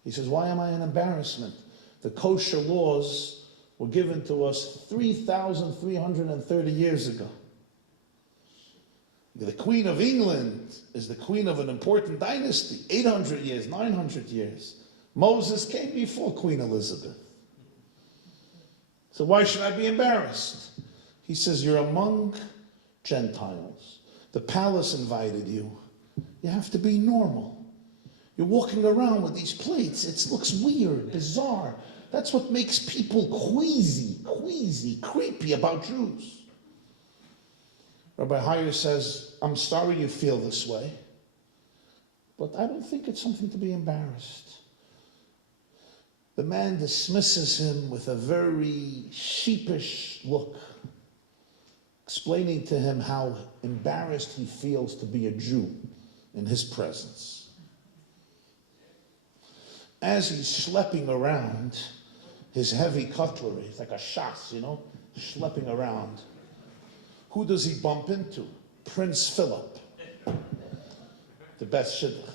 He says, why am I an embarrassment? The kosher laws were given to us 3,330 years ago. The Queen of England is the queen of an important dynasty, 800 years, 900 years. Moses came before Queen Elizabeth. So why should I be embarrassed? He says, you're among Gentiles. The palace invited you. You have to be normal. You're walking around with these plates. It looks weird, bizarre. That's what makes people queasy, creepy about Jews. Rabbi Heyer says, I'm sorry you feel this way, but I don't think it's something to be embarrassed. The man dismisses him with a very sheepish look, explaining to him how embarrassed he feels to be a Jew in his presence. As he's schlepping around his heavy cutlery, it's like a shas, schlepping around, who does he bump into? Prince Philip, the Beth Shidduch.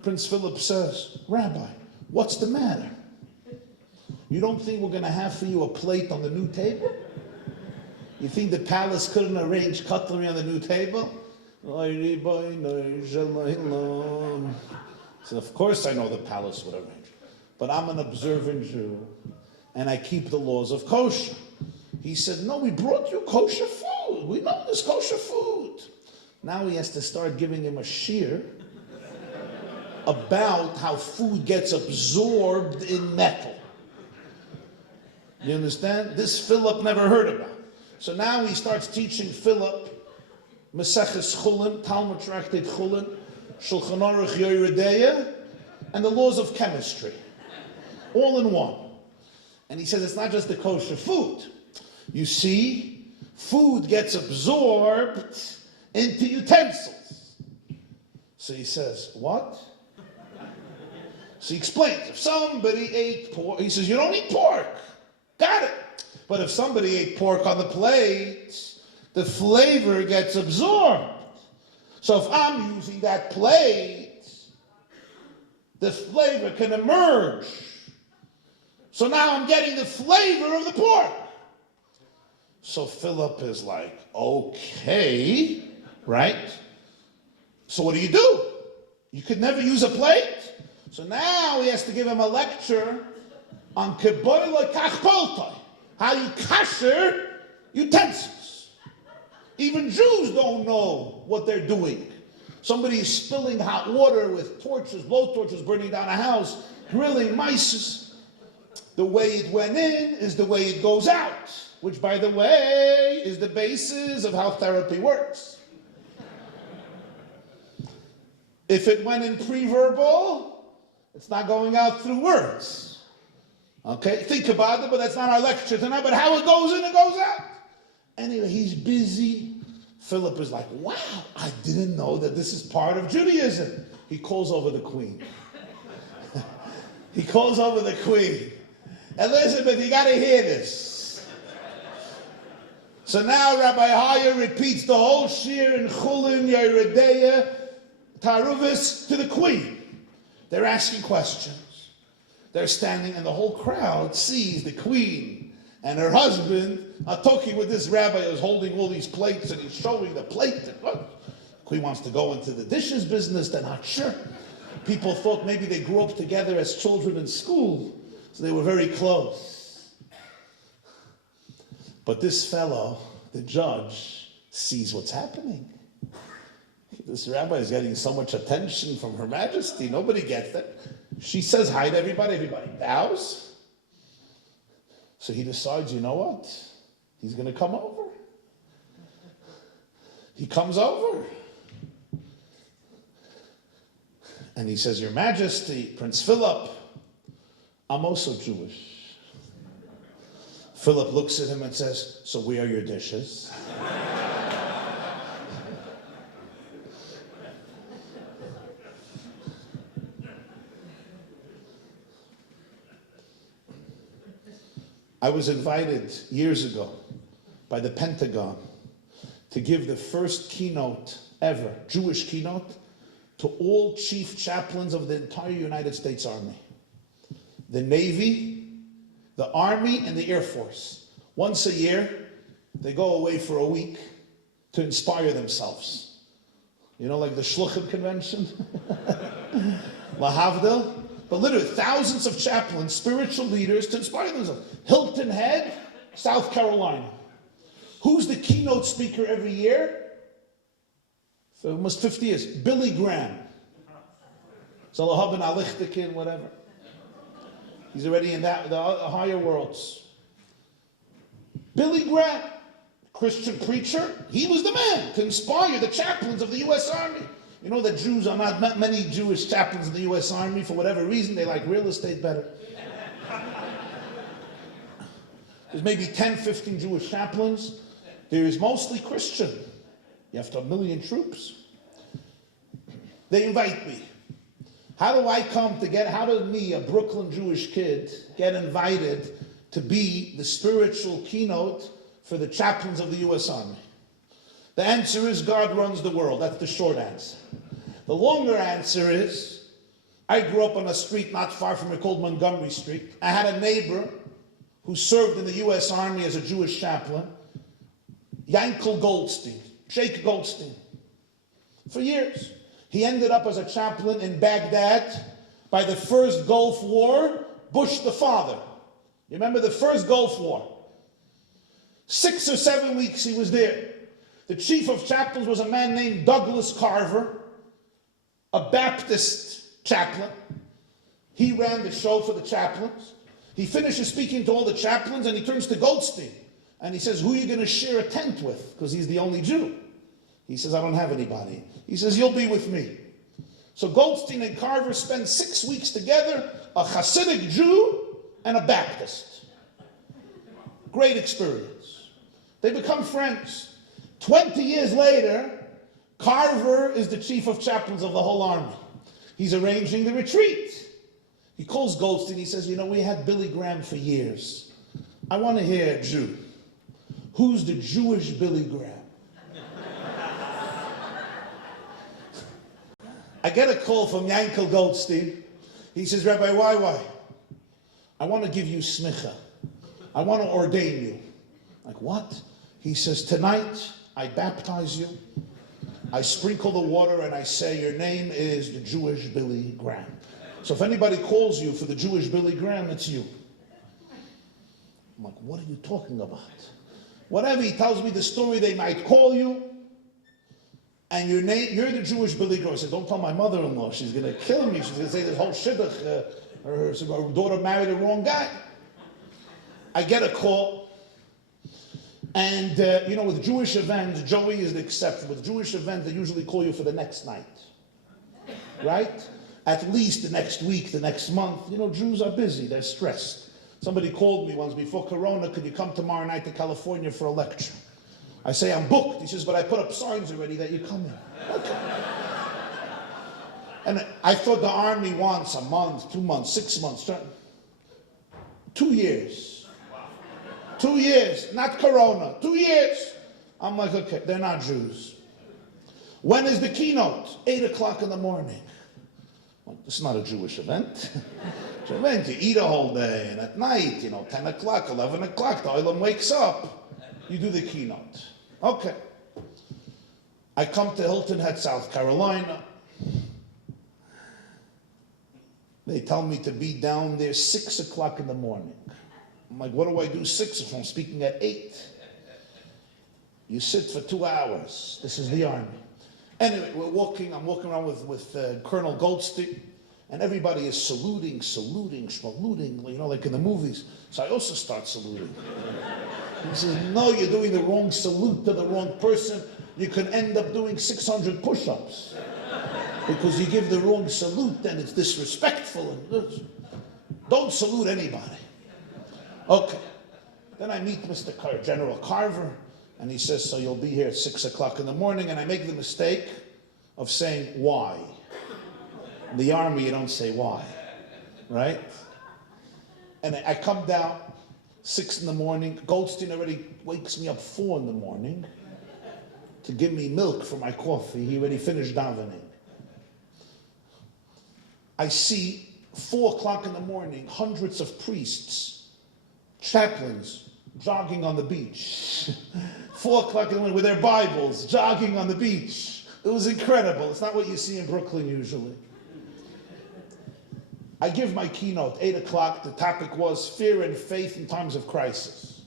Prince Philip says, Rabbi, what's the matter? You don't think we're going to have for you a plate on the new table? You think the palace couldn't arrange cutlery on the new table? So of course I know the palace would arrange. but I'm an observant Jew, and I keep the laws of kosher. He said, no, we brought you kosher food. We know this kosher food. Now he has to start giving him a shiur about how food gets absorbed in metal. You understand? This Philip never heard about. So now he starts teaching Philip Maseches Chulin, Talmud Tractate Chulin, Shulchan Aruch Yoreh Deah, and the laws of chemistry, all in one. And he says it's not just the kosher food. You see, food gets absorbed into utensils. So he says, what? So he explains, if somebody ate pork, he says, you don't eat pork. Got it. But if somebody ate pork on the plate, the flavor gets absorbed. So if I'm using that plate, the flavor can emerge. So now I'm getting the flavor of the pork. So Philip is like, okay, right? So what do? You could never use a plate? So now he has to give him a lecture on keboiloi kachpoltoi, how you kasher utensils. Even Jews don't know what they're doing. Somebody is spilling hot water with torches, blow torches, burning down a house, grilling mice. The way it went in is the way it goes out, which, by the way, is the basis of how therapy works. If it went in pre-verbal, it's not going out through words. Okay, think about it, but that's not our lecture tonight. But how it goes in, it goes out. Anyway, he's busy. Philip is like, wow, I didn't know that this is part of Judaism. He calls over the queen. He calls over the queen. Elizabeth, you got to hear this. So now Rabbi Haya repeats the whole shiur in Chulin, Yoreh Deah, Taruvis to the queen. They're asking questions. They're standing, and the whole crowd sees the queen and her husband are talking with this rabbi who's holding all these plates, and he's showing the plate. And what? The queen wants to go into the dishes business. They're not sure. People thought maybe they grew up together as children in school, so they were very close. But this fellow, the judge, sees what's happening. This rabbi is getting so much attention from Her Majesty. Nobody gets that. She says hi to everybody. Everybody bows. So he decides, you know what? He's going to come over. He comes over. And he says, Your Majesty, Prince Philip, I'm also Jewish. Philip looks at him and says, so where are your dishes? I was invited years ago by the Pentagon to give the first keynote ever, Jewish keynote, to all chief chaplains of the entire United States Army. The Navy, the Army, and the Air Force. Once a year, they go away for a week to inspire themselves. You know, like the Shluchim Convention? Lahavdil. But literally, thousands of chaplains, spiritual leaders, to inspire themselves. Hilton Head, South Carolina. Who's the keynote speaker every year? For almost 50 years. Billy Graham. Zalahabin Alichtikin, whatever. He's already in the higher worlds. Billy Graham, Christian preacher, he was the man to inspire the chaplains of the U.S. Army. You know that Jews are not many Jewish chaplains in the U.S. Army. For whatever reason, they like real estate better. There's maybe 10, 15 Jewish chaplains. There is mostly Christian. You have to have 1 million troops. They invite me. How do I how does me, a Brooklyn Jewish kid, get invited to be the spiritual keynote for the chaplains of the U.S. Army? The answer is God runs the world. That's the short answer. The longer answer is, I grew up on a street not far from it called Montgomery Street. I had a neighbor who served in the U.S. Army as a Jewish chaplain, Yankel Goldstein, Sheikh Goldstein, for years. He ended up as a chaplain in Baghdad by the first Gulf War Bush the father. You remember the first Gulf War? 6 or 7 weeks he was there. The chief of chaplains was a man named Douglas Carver, a Baptist chaplain. He ran the show for the chaplains. He finishes speaking to all the chaplains and he turns to Goldstein and he says, who are you going to share a tent with? Because he's the only Jew. He says, I don't have anybody. He says, you'll be with me. So Goldstein and Carver spend 6 weeks together, a Hasidic Jew and a Baptist. Great experience. They become friends. 20 years later, Carver is the chief of chaplains of the whole army. He's arranging the retreat. He calls Goldstein, he says, you know, we had Billy Graham for years. I want to hear a Jew. Who's the Jewish Billy Graham? I get a call from Yankel Goldstein. He says, Rabbi why? I want to give you smicha. I want to ordain you. Like, what? He says, tonight I baptize you. I sprinkle the water and I say, your name is the Jewish Billy Graham. So if anybody calls you for the Jewish Billy Graham, it's you. I'm like, what are you talking about? Whatever, he tells me the story, they might call you, and your name, you're the Jewish Billy Graham. I said, don't tell my mother-in-law, she's going to kill me. She's going to say this whole shidduch, her daughter married the wrong guy. I get a call, and you know, with Jewish events, Joey is the exception. With Jewish events, they usually call you for the next night, right? At least the next week, the next month. You know, Jews are busy, they're stressed. Somebody called me once before Corona, could you come tomorrow night to California for a lecture? I say, I'm booked. He says, but I put up signs already that you're coming. Okay. And I thought the army wants a month, 2 months, 6 months. 2 years. 2 years, not Corona, 2 years. I'm like, okay, they're not Jews. When is the keynote? 8 o'clock in the morning. Well, this is not a Jewish event. It's an event, you eat a whole day, and at night, 10 o'clock, 11 o'clock, the oilam wakes up. You do the keynote. Okay. I come to Hilton Head, South Carolina. They tell me to be down there 6 o'clock in the morning. I'm like, what do I do 6 if I'm speaking at 8? You sit for 2 hours. This is the army. Anyway, I'm walking around with Colonel Goldstein, and everybody is saluting, schmaluting, like in the movies. So I also start saluting. He says, no, you're doing the wrong salute to the wrong person. You can end up doing 600 push-ups. Because you give the wrong salute, then it's disrespectful. And don't salute anybody. Okay. Then I meet General Carver, and he says, so you'll be here at 6 o'clock in the morning, and I make the mistake of saying, why? In the army, you don't say why, right? And I come down 6 in the morning. Goldstein already wakes me up 4 in the morning to give me milk for my coffee. He already finished davening. I see 4 o'clock in the morning, hundreds of priests, chaplains, jogging on the beach. 4 o'clock in the morning with their Bibles, jogging on the beach. It was incredible. It's not what you see in Brooklyn usually. I give my keynote, 8 o'clock. The topic was fear and faith in times of crisis.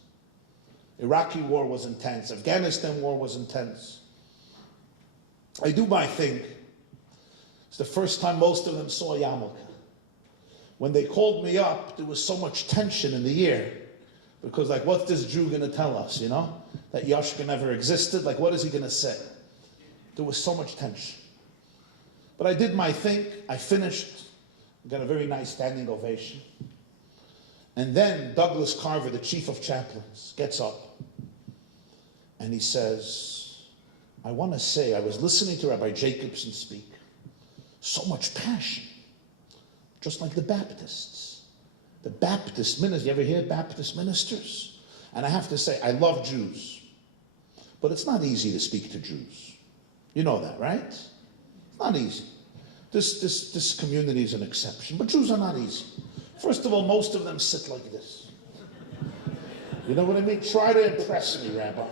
Iraqi war was intense. Afghanistan war was intense. I do my thing. It's the first time most of them saw yarmulke. When they called me up, there was so much tension in the air. Because what's this Jew going to tell us, That Yashka never existed? What is he going to say? There was so much tension. But I did my thing. I finished. Got a very nice standing ovation. And then Douglas Carver, the chief of chaplains, gets up. And he says, I want to say, I was listening to Rabbi Jacobson speak. So much passion. Just like the Baptists. The Baptist ministers, you ever hear Baptist ministers? And I have to say, I love Jews. But it's not easy to speak to Jews. You know that, right? It's not easy. This community is an exception, but Jews are not easy. First of all, most of them sit like this. You know what I mean? Try to impress me, Rabbi.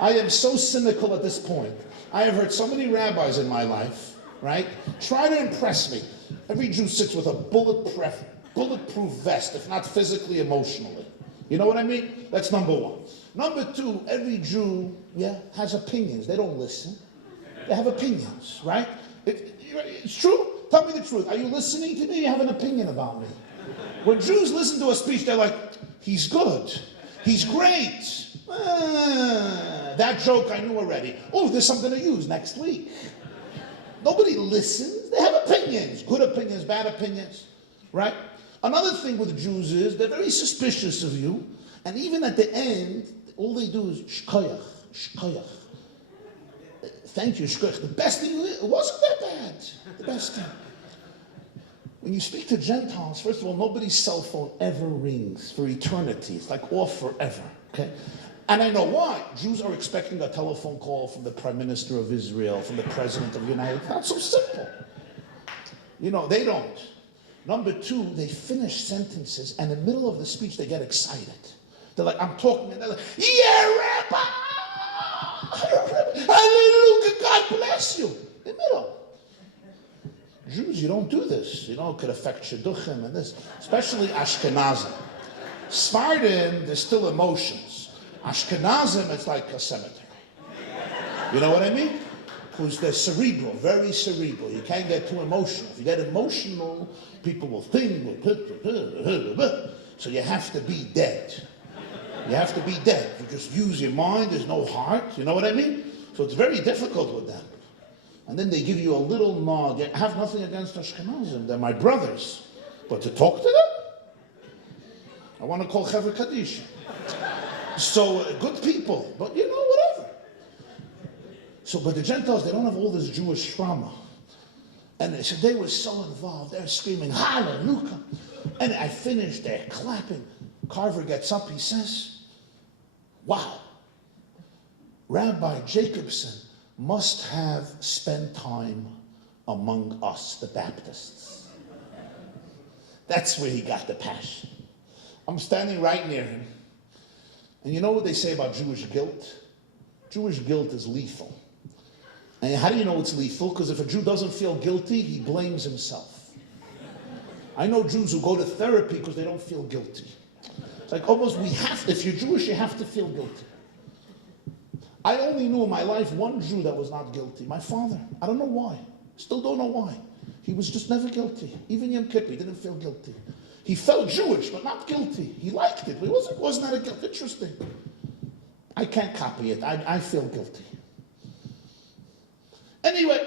I am so cynical at this point. I have heard so many rabbis in my life, right? Try to impress me. Every Jew sits with a bulletproof vest, if not physically, emotionally. You know what I mean? That's number one. Number two, every Jew, has opinions. They don't listen. They have opinions, right? It's true. Tell me the truth. Are you listening to me? You have an opinion about me. When Jews listen to a speech, they're like, he's good. He's great. That joke I knew already. Oh, there's something to use next week. Nobody listens. They have opinions. Good opinions, bad opinions, right? Another thing with Jews is they're very suspicious of you. And even at the end, all they do is shkoyach, shkoyach. Thank you, shkoyach. The best thing, it wasn't that bad. The best thing. When you speak to Gentiles, first of all, nobody's cell phone ever rings for eternity. It's like off forever, okay? And I know why. Jews are expecting a telephone call from the Prime Minister of Israel, from the President of the United States. Not so simple. You know, they don't. Number two, they finish sentences, and in the middle of the speech, they get excited. They're like, I'm talking, and they're like, yeah, Rabbi! Hallelujah, God bless you. In the middle. Jews, you don't do this. You know, it could affect shidduchim and this, especially Ashkenazim. Sephardim, there's still emotions. Ashkenazim, it's like a cemetery. You know what I mean? Because they're cerebral, very cerebral. You can't get too emotional. If you get emotional, people will think. So you have to be dead. You have to be dead. You just use your mind. There's no heart. You know what I mean? So it's very difficult with them. And then they give you a little nod. I have nothing against Ashkenazim. They're my brothers. But to talk to them? I want to call Chevra Kaddish. So, good people. But, you know, whatever. So, but the Gentiles, they don't have all this Jewish trauma. And they were so involved. They're screaming, hallelujah. And I finished, they're clapping. Carver gets up, he says, wow. Rabbi Jacobson must have spent time among us, the Baptists. That's where he got the passion. I'm standing right near him. And you know what they say about Jewish guilt? Jewish guilt is lethal. And how do you know it's lethal? Because if a Jew doesn't feel guilty, he blames himself. I know Jews who go to therapy because they don't feel guilty. It's like almost if you're Jewish, you have to feel guilty. I only knew in my life one Jew that was not guilty. My father. I don't know why. Still don't know why. He was just never guilty. Even Yom Kippur, he didn't feel guilty. He felt Jewish, but not guilty. He liked it, but it wasn't that a guilt. Interesting. I can't copy it. I feel guilty. Anyway,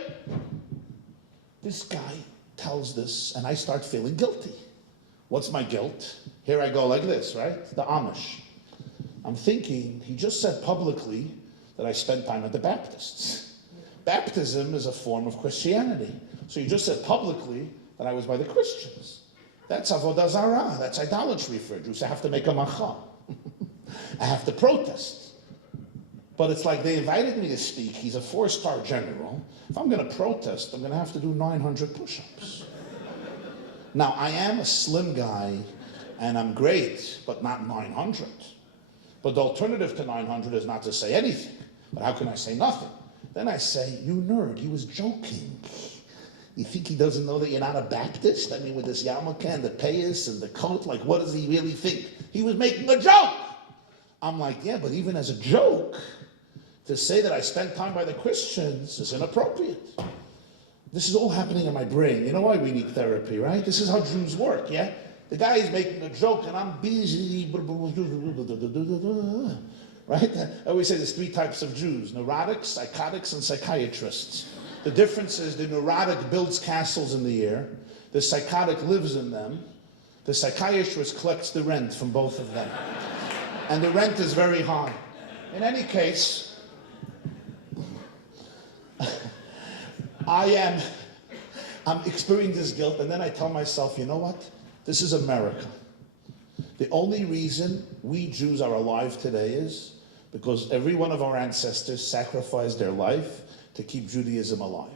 this guy tells this, and I start feeling guilty. What's my guilt? Here I go like this, right? The Amish. I'm thinking, he just said publicly that I spent time at the Baptists. Baptism is a form of Christianity. So you just said publicly that I was by the Christians. That's avodah zarah. That's idolatry for Jews. I have to make a macha. I have to protest. But it's like they invited me to speak. He's a 4-star general. If I'm going to protest, I'm going to have to do 900 push-ups. Now, I am a slim guy, and I'm great, but not 900. But the alternative to 900 is not to say anything. But how can I say nothing? Then I say, you nerd, he was joking. You think he doesn't know that you're not a Baptist? I mean, with this yarmulke and the payas and the coat, like, what does he really think? He was making a joke. I'm like, yeah, but even as a joke, to say that I spent time by the Christians is inappropriate. This is all happening in my brain. You know why we need therapy, right? This is how Jews work, yeah? The guy is making a joke and I'm busy, right? I always say there's 3 types of Jews: neurotics, psychotics, and psychiatrists. The difference is the neurotic builds castles in the air, the psychotic lives in them, the psychiatrist collects the rent from both of them. And the rent is very high. In any case, I'm experiencing this guilt, and then I tell myself, you know what? This is America. The only reason we Jews are alive today is because every one of our ancestors sacrificed their life to keep Judaism alive.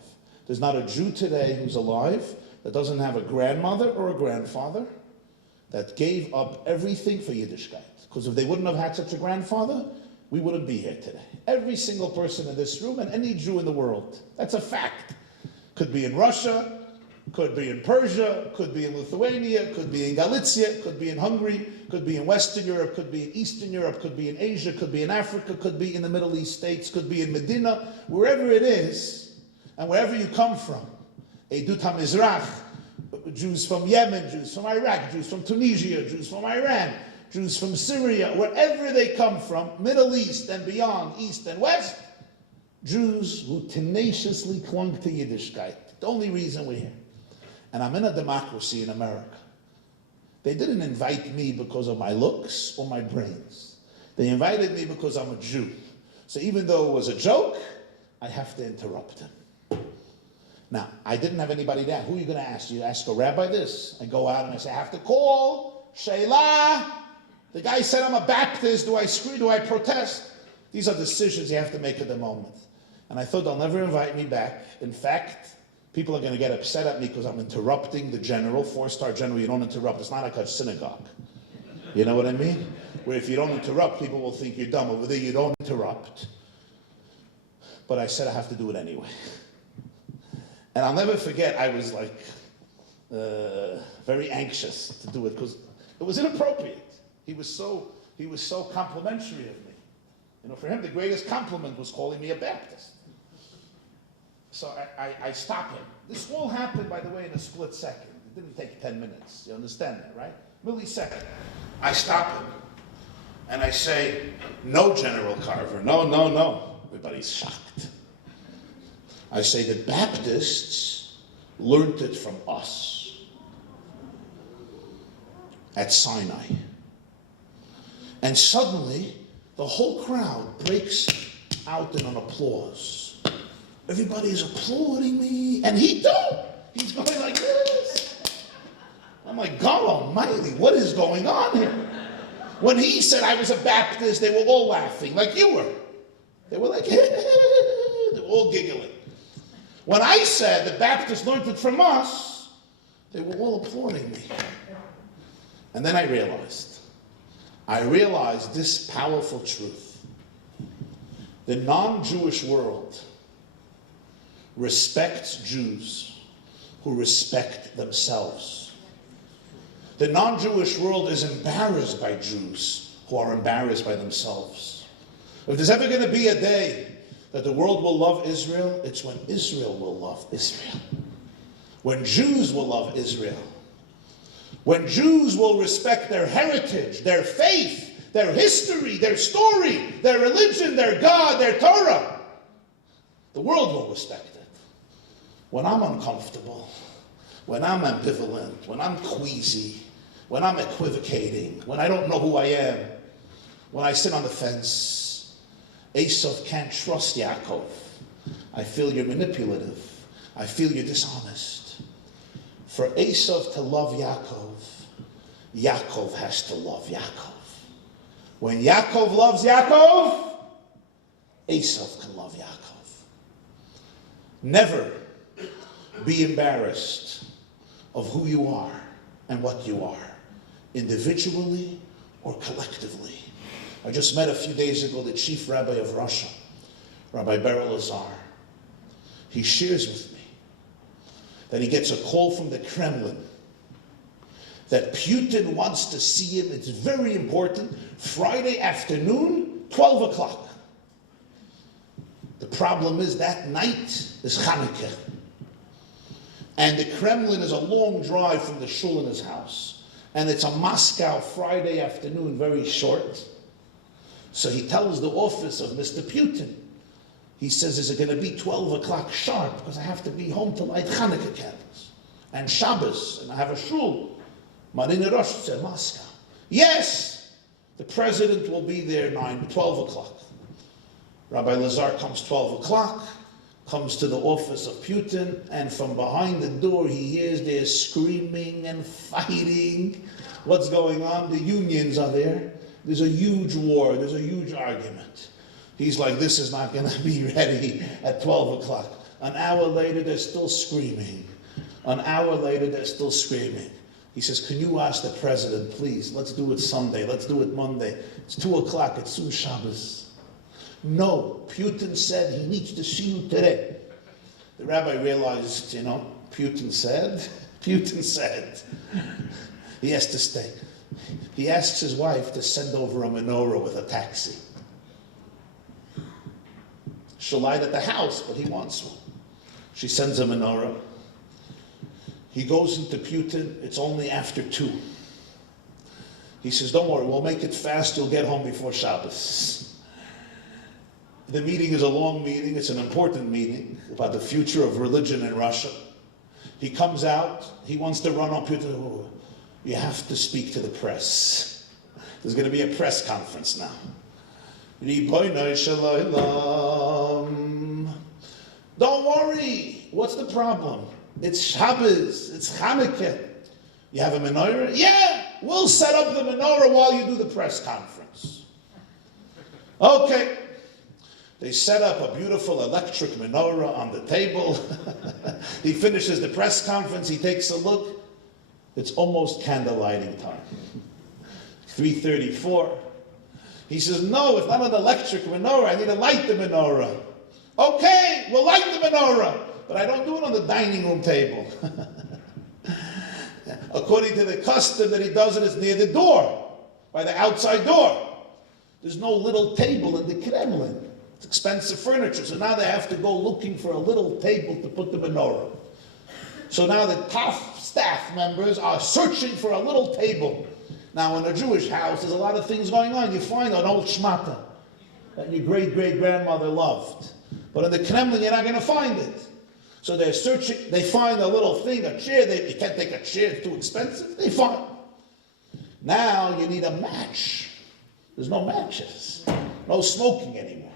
There's not a Jew today who's alive that doesn't have a grandmother or a grandfather that gave up everything for Yiddishkeit. Because if they wouldn't have had such a grandfather, we wouldn't be here today. Every single person in this room and any Jew in the world. That's a fact. Could be in Russia, Could be in Persia, could be in Lithuania, could be in Galicia, could be in Hungary, could be in Western Europe, could be in Eastern Europe, could be in Asia, could be in Africa, could be in the Middle East states, could be in Medina, wherever it is, and wherever you come from. Edut HaMizrach, Jews from Yemen, Jews from Iraq, Jews from Tunisia, Jews from Iran, Jews from Syria, wherever they come from, Middle East and beyond, East and West, Jews who tenaciously clung to Yiddishkeit. The only reason we're here. And I'm in a democracy in America. They didn't invite me because of my looks or my brains. They invited me because I'm a Jew. So even though it was a joke, I have to interrupt them. Now, I didn't have anybody there. Who are you going to ask? You ask a rabbi this? I go out and I say, I have to call. Shayla. The guy said I'm a Baptist. Do I scream? Do I protest? These are decisions you have to make at the moment. And I thought they'll never invite me back. In fact, people are going to get upset at me because I'm interrupting the general, 4-star general. You don't interrupt. It's not like a synagogue. You know what I mean? Where if you don't interrupt, people will think you're dumb. Over there, you don't interrupt. But I said I have to do it anyway. And I'll never forget, I was like very anxious to do it because it was inappropriate. He was so complimentary of me. You know, for him, the greatest compliment was calling me a Baptist. So I stopped him. This all happened, by the way, in a split second. It didn't take 10 minutes. You understand that, right? Millisecond. I stop him. And I say, no, General Carver. No, no, no. Everybody's shocked. I say, the Baptists learned it from us at Sinai. And suddenly, the whole crowd breaks out in an applause. Everybody's applauding me, and he don't. He's going like this. I'm like, God Almighty, what is going on here? When he said I was a Baptist, they were all laughing, like you were. They were like, they were all giggling. When I said the Baptists learned it from us, they were all applauding me. And then I realized this powerful truth. The non-Jewish world respects Jews who respect themselves. The non-Jewish world is embarrassed by Jews who are embarrassed by themselves. If there's ever going to be a day that the world will love Israel, it's when Israel will love Israel. When Jews will love Israel. When Jews will respect their heritage, their faith, their history, their story, their religion, their God, their Torah, the world will respect it. When I'm uncomfortable, when I'm ambivalent, when I'm queasy, when I'm equivocating, when I don't know who I am, when I sit on the fence, Esav can't trust Yaakov. I feel you're manipulative. I feel you're dishonest. For Esav to love Yaakov, Yaakov has to love Yaakov. When Yaakov loves Yaakov, Esav can love Yaakov. Never be embarrassed of who you are and what you are, individually or collectively. I just met a few days ago the chief rabbi of Russia, Rabbi Beryl Lazar. He shares with me that he gets a call from the Kremlin that Putin wants to see him. It's very important. Friday afternoon, 12 o'clock. The problem is that night is Hanukkah. And the Kremlin is a long drive from the shul in his house. And it's a Moscow Friday afternoon, very short. So he tells the office of Mr. Putin, he says, is it going to be 12 o'clock sharp? Because I have to be home to light Hanukkah candles. And Shabbos, and I have a shul. Marina Rosh said, Moscow. Yes, the president will be there 12 o'clock. Rabbi Lazar comes 12 o'clock, comes to the office of Putin, and from behind the door he hears they're screaming and fighting. What's going on? The unions are there. There's a huge war. There's a huge argument. He's like, this is not going to be ready at 12 o'clock. An hour later, they're still screaming. An hour later, they're still screaming. He says, can you ask the president, please, let's do it Sunday, let's do it Monday. It's 2 o'clock, it's soon Shabbos. No, Putin said he needs to see you today. The rabbi realized, Putin said, he has to stay. He asks his wife to send over a menorah with a taxi. She'll light at the house, but he wants one. She sends a menorah. He goes into Putin. It's only after 2. He says, don't worry, we'll make it fast. You'll get home before Shabbos. The meeting is a long meeting. It's an important meeting about the future of religion in Russia. He comes out. He wants to run on Putin. Oh, you have to speak to the press. There's going to be a press conference now. Don't worry. What's the problem? It's Shabbos. It's Hanukkah. You have a menorah? Yeah, we'll set up the menorah while you do the press conference. Okay. They set up a beautiful electric menorah on the table. He finishes the press conference. He takes a look. It's almost candle lighting time. 3:34. He says, no, it's not an electric menorah. I need to light the menorah. Okay, we'll light the menorah. But I don't do it on the dining room table. According to the custom that he does it, it's near the door, by the outside door. There's no little table in the Kremlin. It's expensive furniture, so now they have to go looking for a little table to put the menorah. So now the top staff members are searching for a little table. Now in a Jewish house, there's a lot of things going on. You find an old shmata that your great-great-grandmother loved. But in the Kremlin, you're not going to find it. So they're searching, they find a little thing, a chair. You can't take a chair, it's too expensive. They find. Now you need a match. There's no matches. No smoking anymore.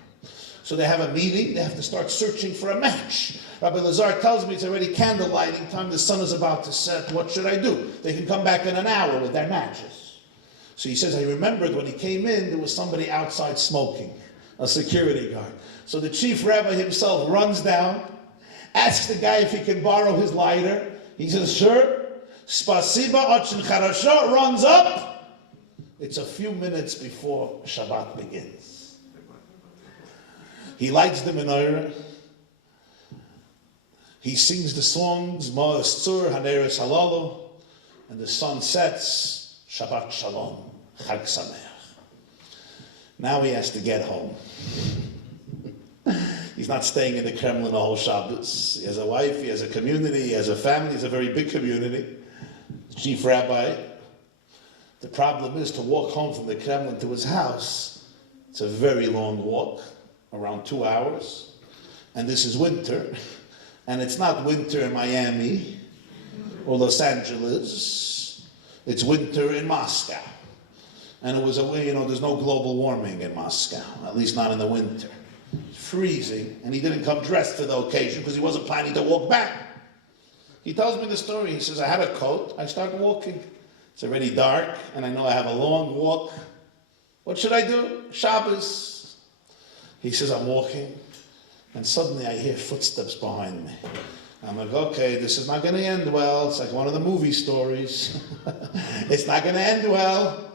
So they have a meeting, they have to start searching for a match. Rabbi Lazar tells me it's already candle lighting time, the sun is about to set, what should I do? They can come back in an hour with their matches. So he says, I remembered when he came in, there was somebody outside smoking, a security guard. So the chief rabbi himself runs down, asks the guy if he can borrow his lighter. He says, sure. Spasiba, ochin charasho, runs up. It's a few minutes before Shabbat begins. He lights the menorah. He sings the songs, Ma'as Tzur, Haneres Halalu, and the sun sets, Shabbat Shalom, Chag Sameach. Now he has to get home. He's not staying in the Kremlin the whole Shabbos. He has a wife, he has a community, he has a family, he has a very big community. The chief rabbi. The problem is to walk home from the Kremlin to his house. It's a very long walk, around 2 hours. And this is winter. And it's not winter in Miami or Los Angeles. It's winter in Moscow. And it was there's no global warming in Moscow, at least not in the winter. It's freezing, and he didn't come dressed for the occasion because he wasn't planning to walk back. He tells me the story. He says, I had a coat. I start walking. It's already dark, and I know I have a long walk. What should I do? Shabbos. He says, I'm walking, and suddenly I hear footsteps behind me. I'm like, okay, this is not going to end well. It's like one of the movie stories. It's not going to end well.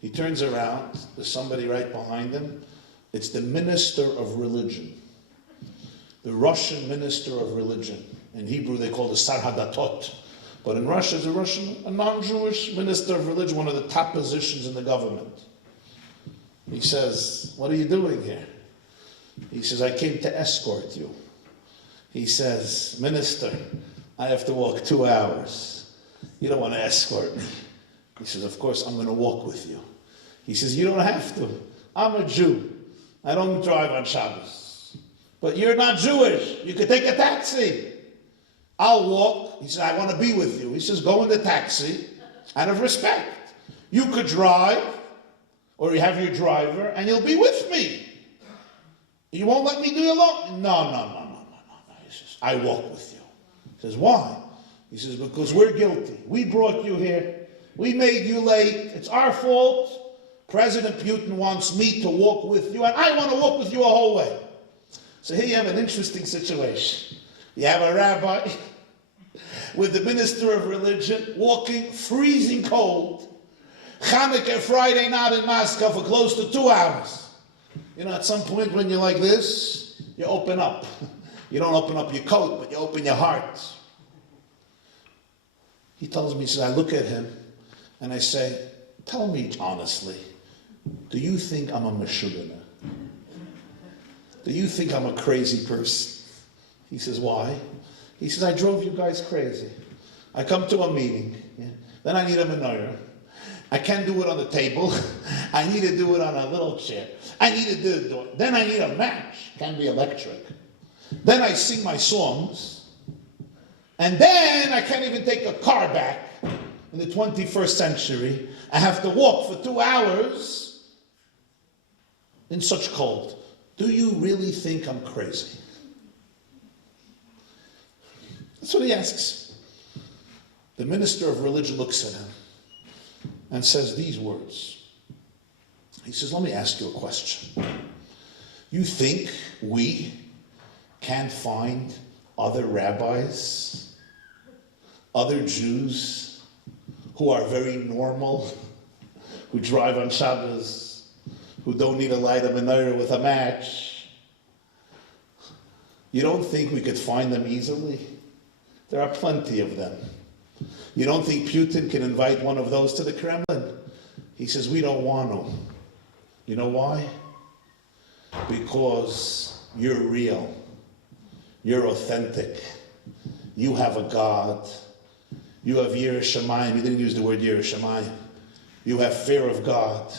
He turns around. There's somebody right behind him. It's the minister of religion. The Russian minister of religion. In Hebrew, they call it Sar Hadatot. But in Russia, it's a non-Jewish minister of religion, one of the top positions in the government. He says, what are you doing here? He says, I came to escort you. He says, Minister, I have to walk 2 hours. You don't want to escort me. He says, of course, I'm going to walk with you. He says, you don't have to. I'm a Jew. I don't drive on Shabbos. But you're not Jewish. You could take a taxi. I'll walk. He says, I want to be with you. He says, go in the taxi out of respect. You could drive, or you have your driver, and you'll be with me. You won't let me do it alone? No. He says, I walk with you. He says, why? He says, because we're guilty. We brought you here. We made you late. It's our fault. President Putin wants me to walk with you, and I want to walk with you a whole way. So here you have an interesting situation. You have a rabbi with the minister of religion walking freezing cold, Hanukkah Friday night in Moscow for close to 2 hours. At some point when you're like this, you open up. You don't open up your coat, but you open your heart. He tells me, he says, I look at him and I say, tell me honestly, do you think I'm a meshugana? Do you think I'm a crazy person? He says, why? He says, I drove you guys crazy. I come to a meeting, then I need a menorah. I can't do it on the table. I need to do it on a little chair. I need to do it. Then I need a match. Can't be electric. Then I sing my songs. And then I can't even take a car back in the 21st century. I have to walk for 2 hours in such cold. Do you really think I'm crazy? That's what he asks. The minister of religion looks at him and says these words. He says, let me ask you a question. You think we can't find other rabbis, other Jews who are very normal, who drive on Shabbos, who don't need to light a menorah with a match? You don't think we could find them easily? There are plenty of them. You don't think Putin can invite one of those to the Kremlin? He says, we don't want to. You know why? Because you're real. You're authentic. You have a God. You have Yireh Shamayim. He didn't use the word Yireh Shamayim. You have fear of God.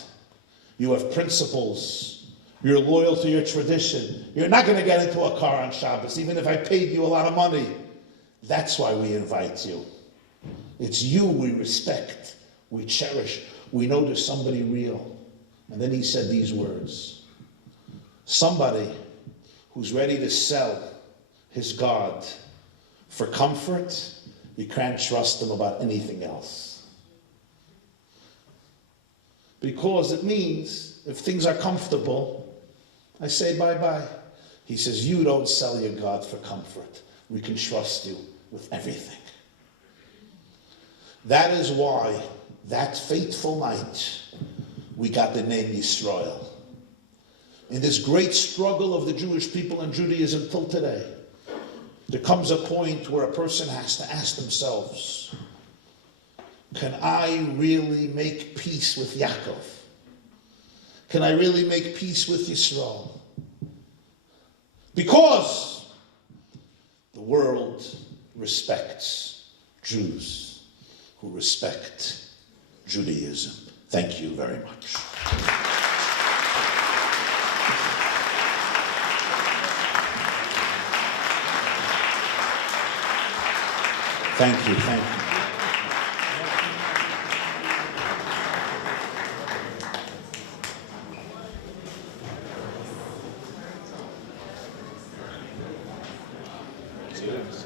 You have principles. You're loyal to your tradition. You're not going to get into a car on Shabbos, even if I paid you a lot of money. That's why we invite you. It's you we respect, we cherish, we know there's somebody real. And then he said these words. Somebody who's ready to sell his God for comfort, you can't trust him about anything else. Because it means if things are comfortable, I say bye-bye. He says, you don't sell your God for comfort. We can trust you with everything. That is why that fateful night we got the name Yisrael. In this great struggle of the Jewish people and Judaism till today, there comes a point where a person has to ask themselves, can I really make peace with Yaakov? Can I really make peace with Yisrael? Because the world respects Jews who respect Judaism. Thank you very much. Thank you, thank you. Cheers.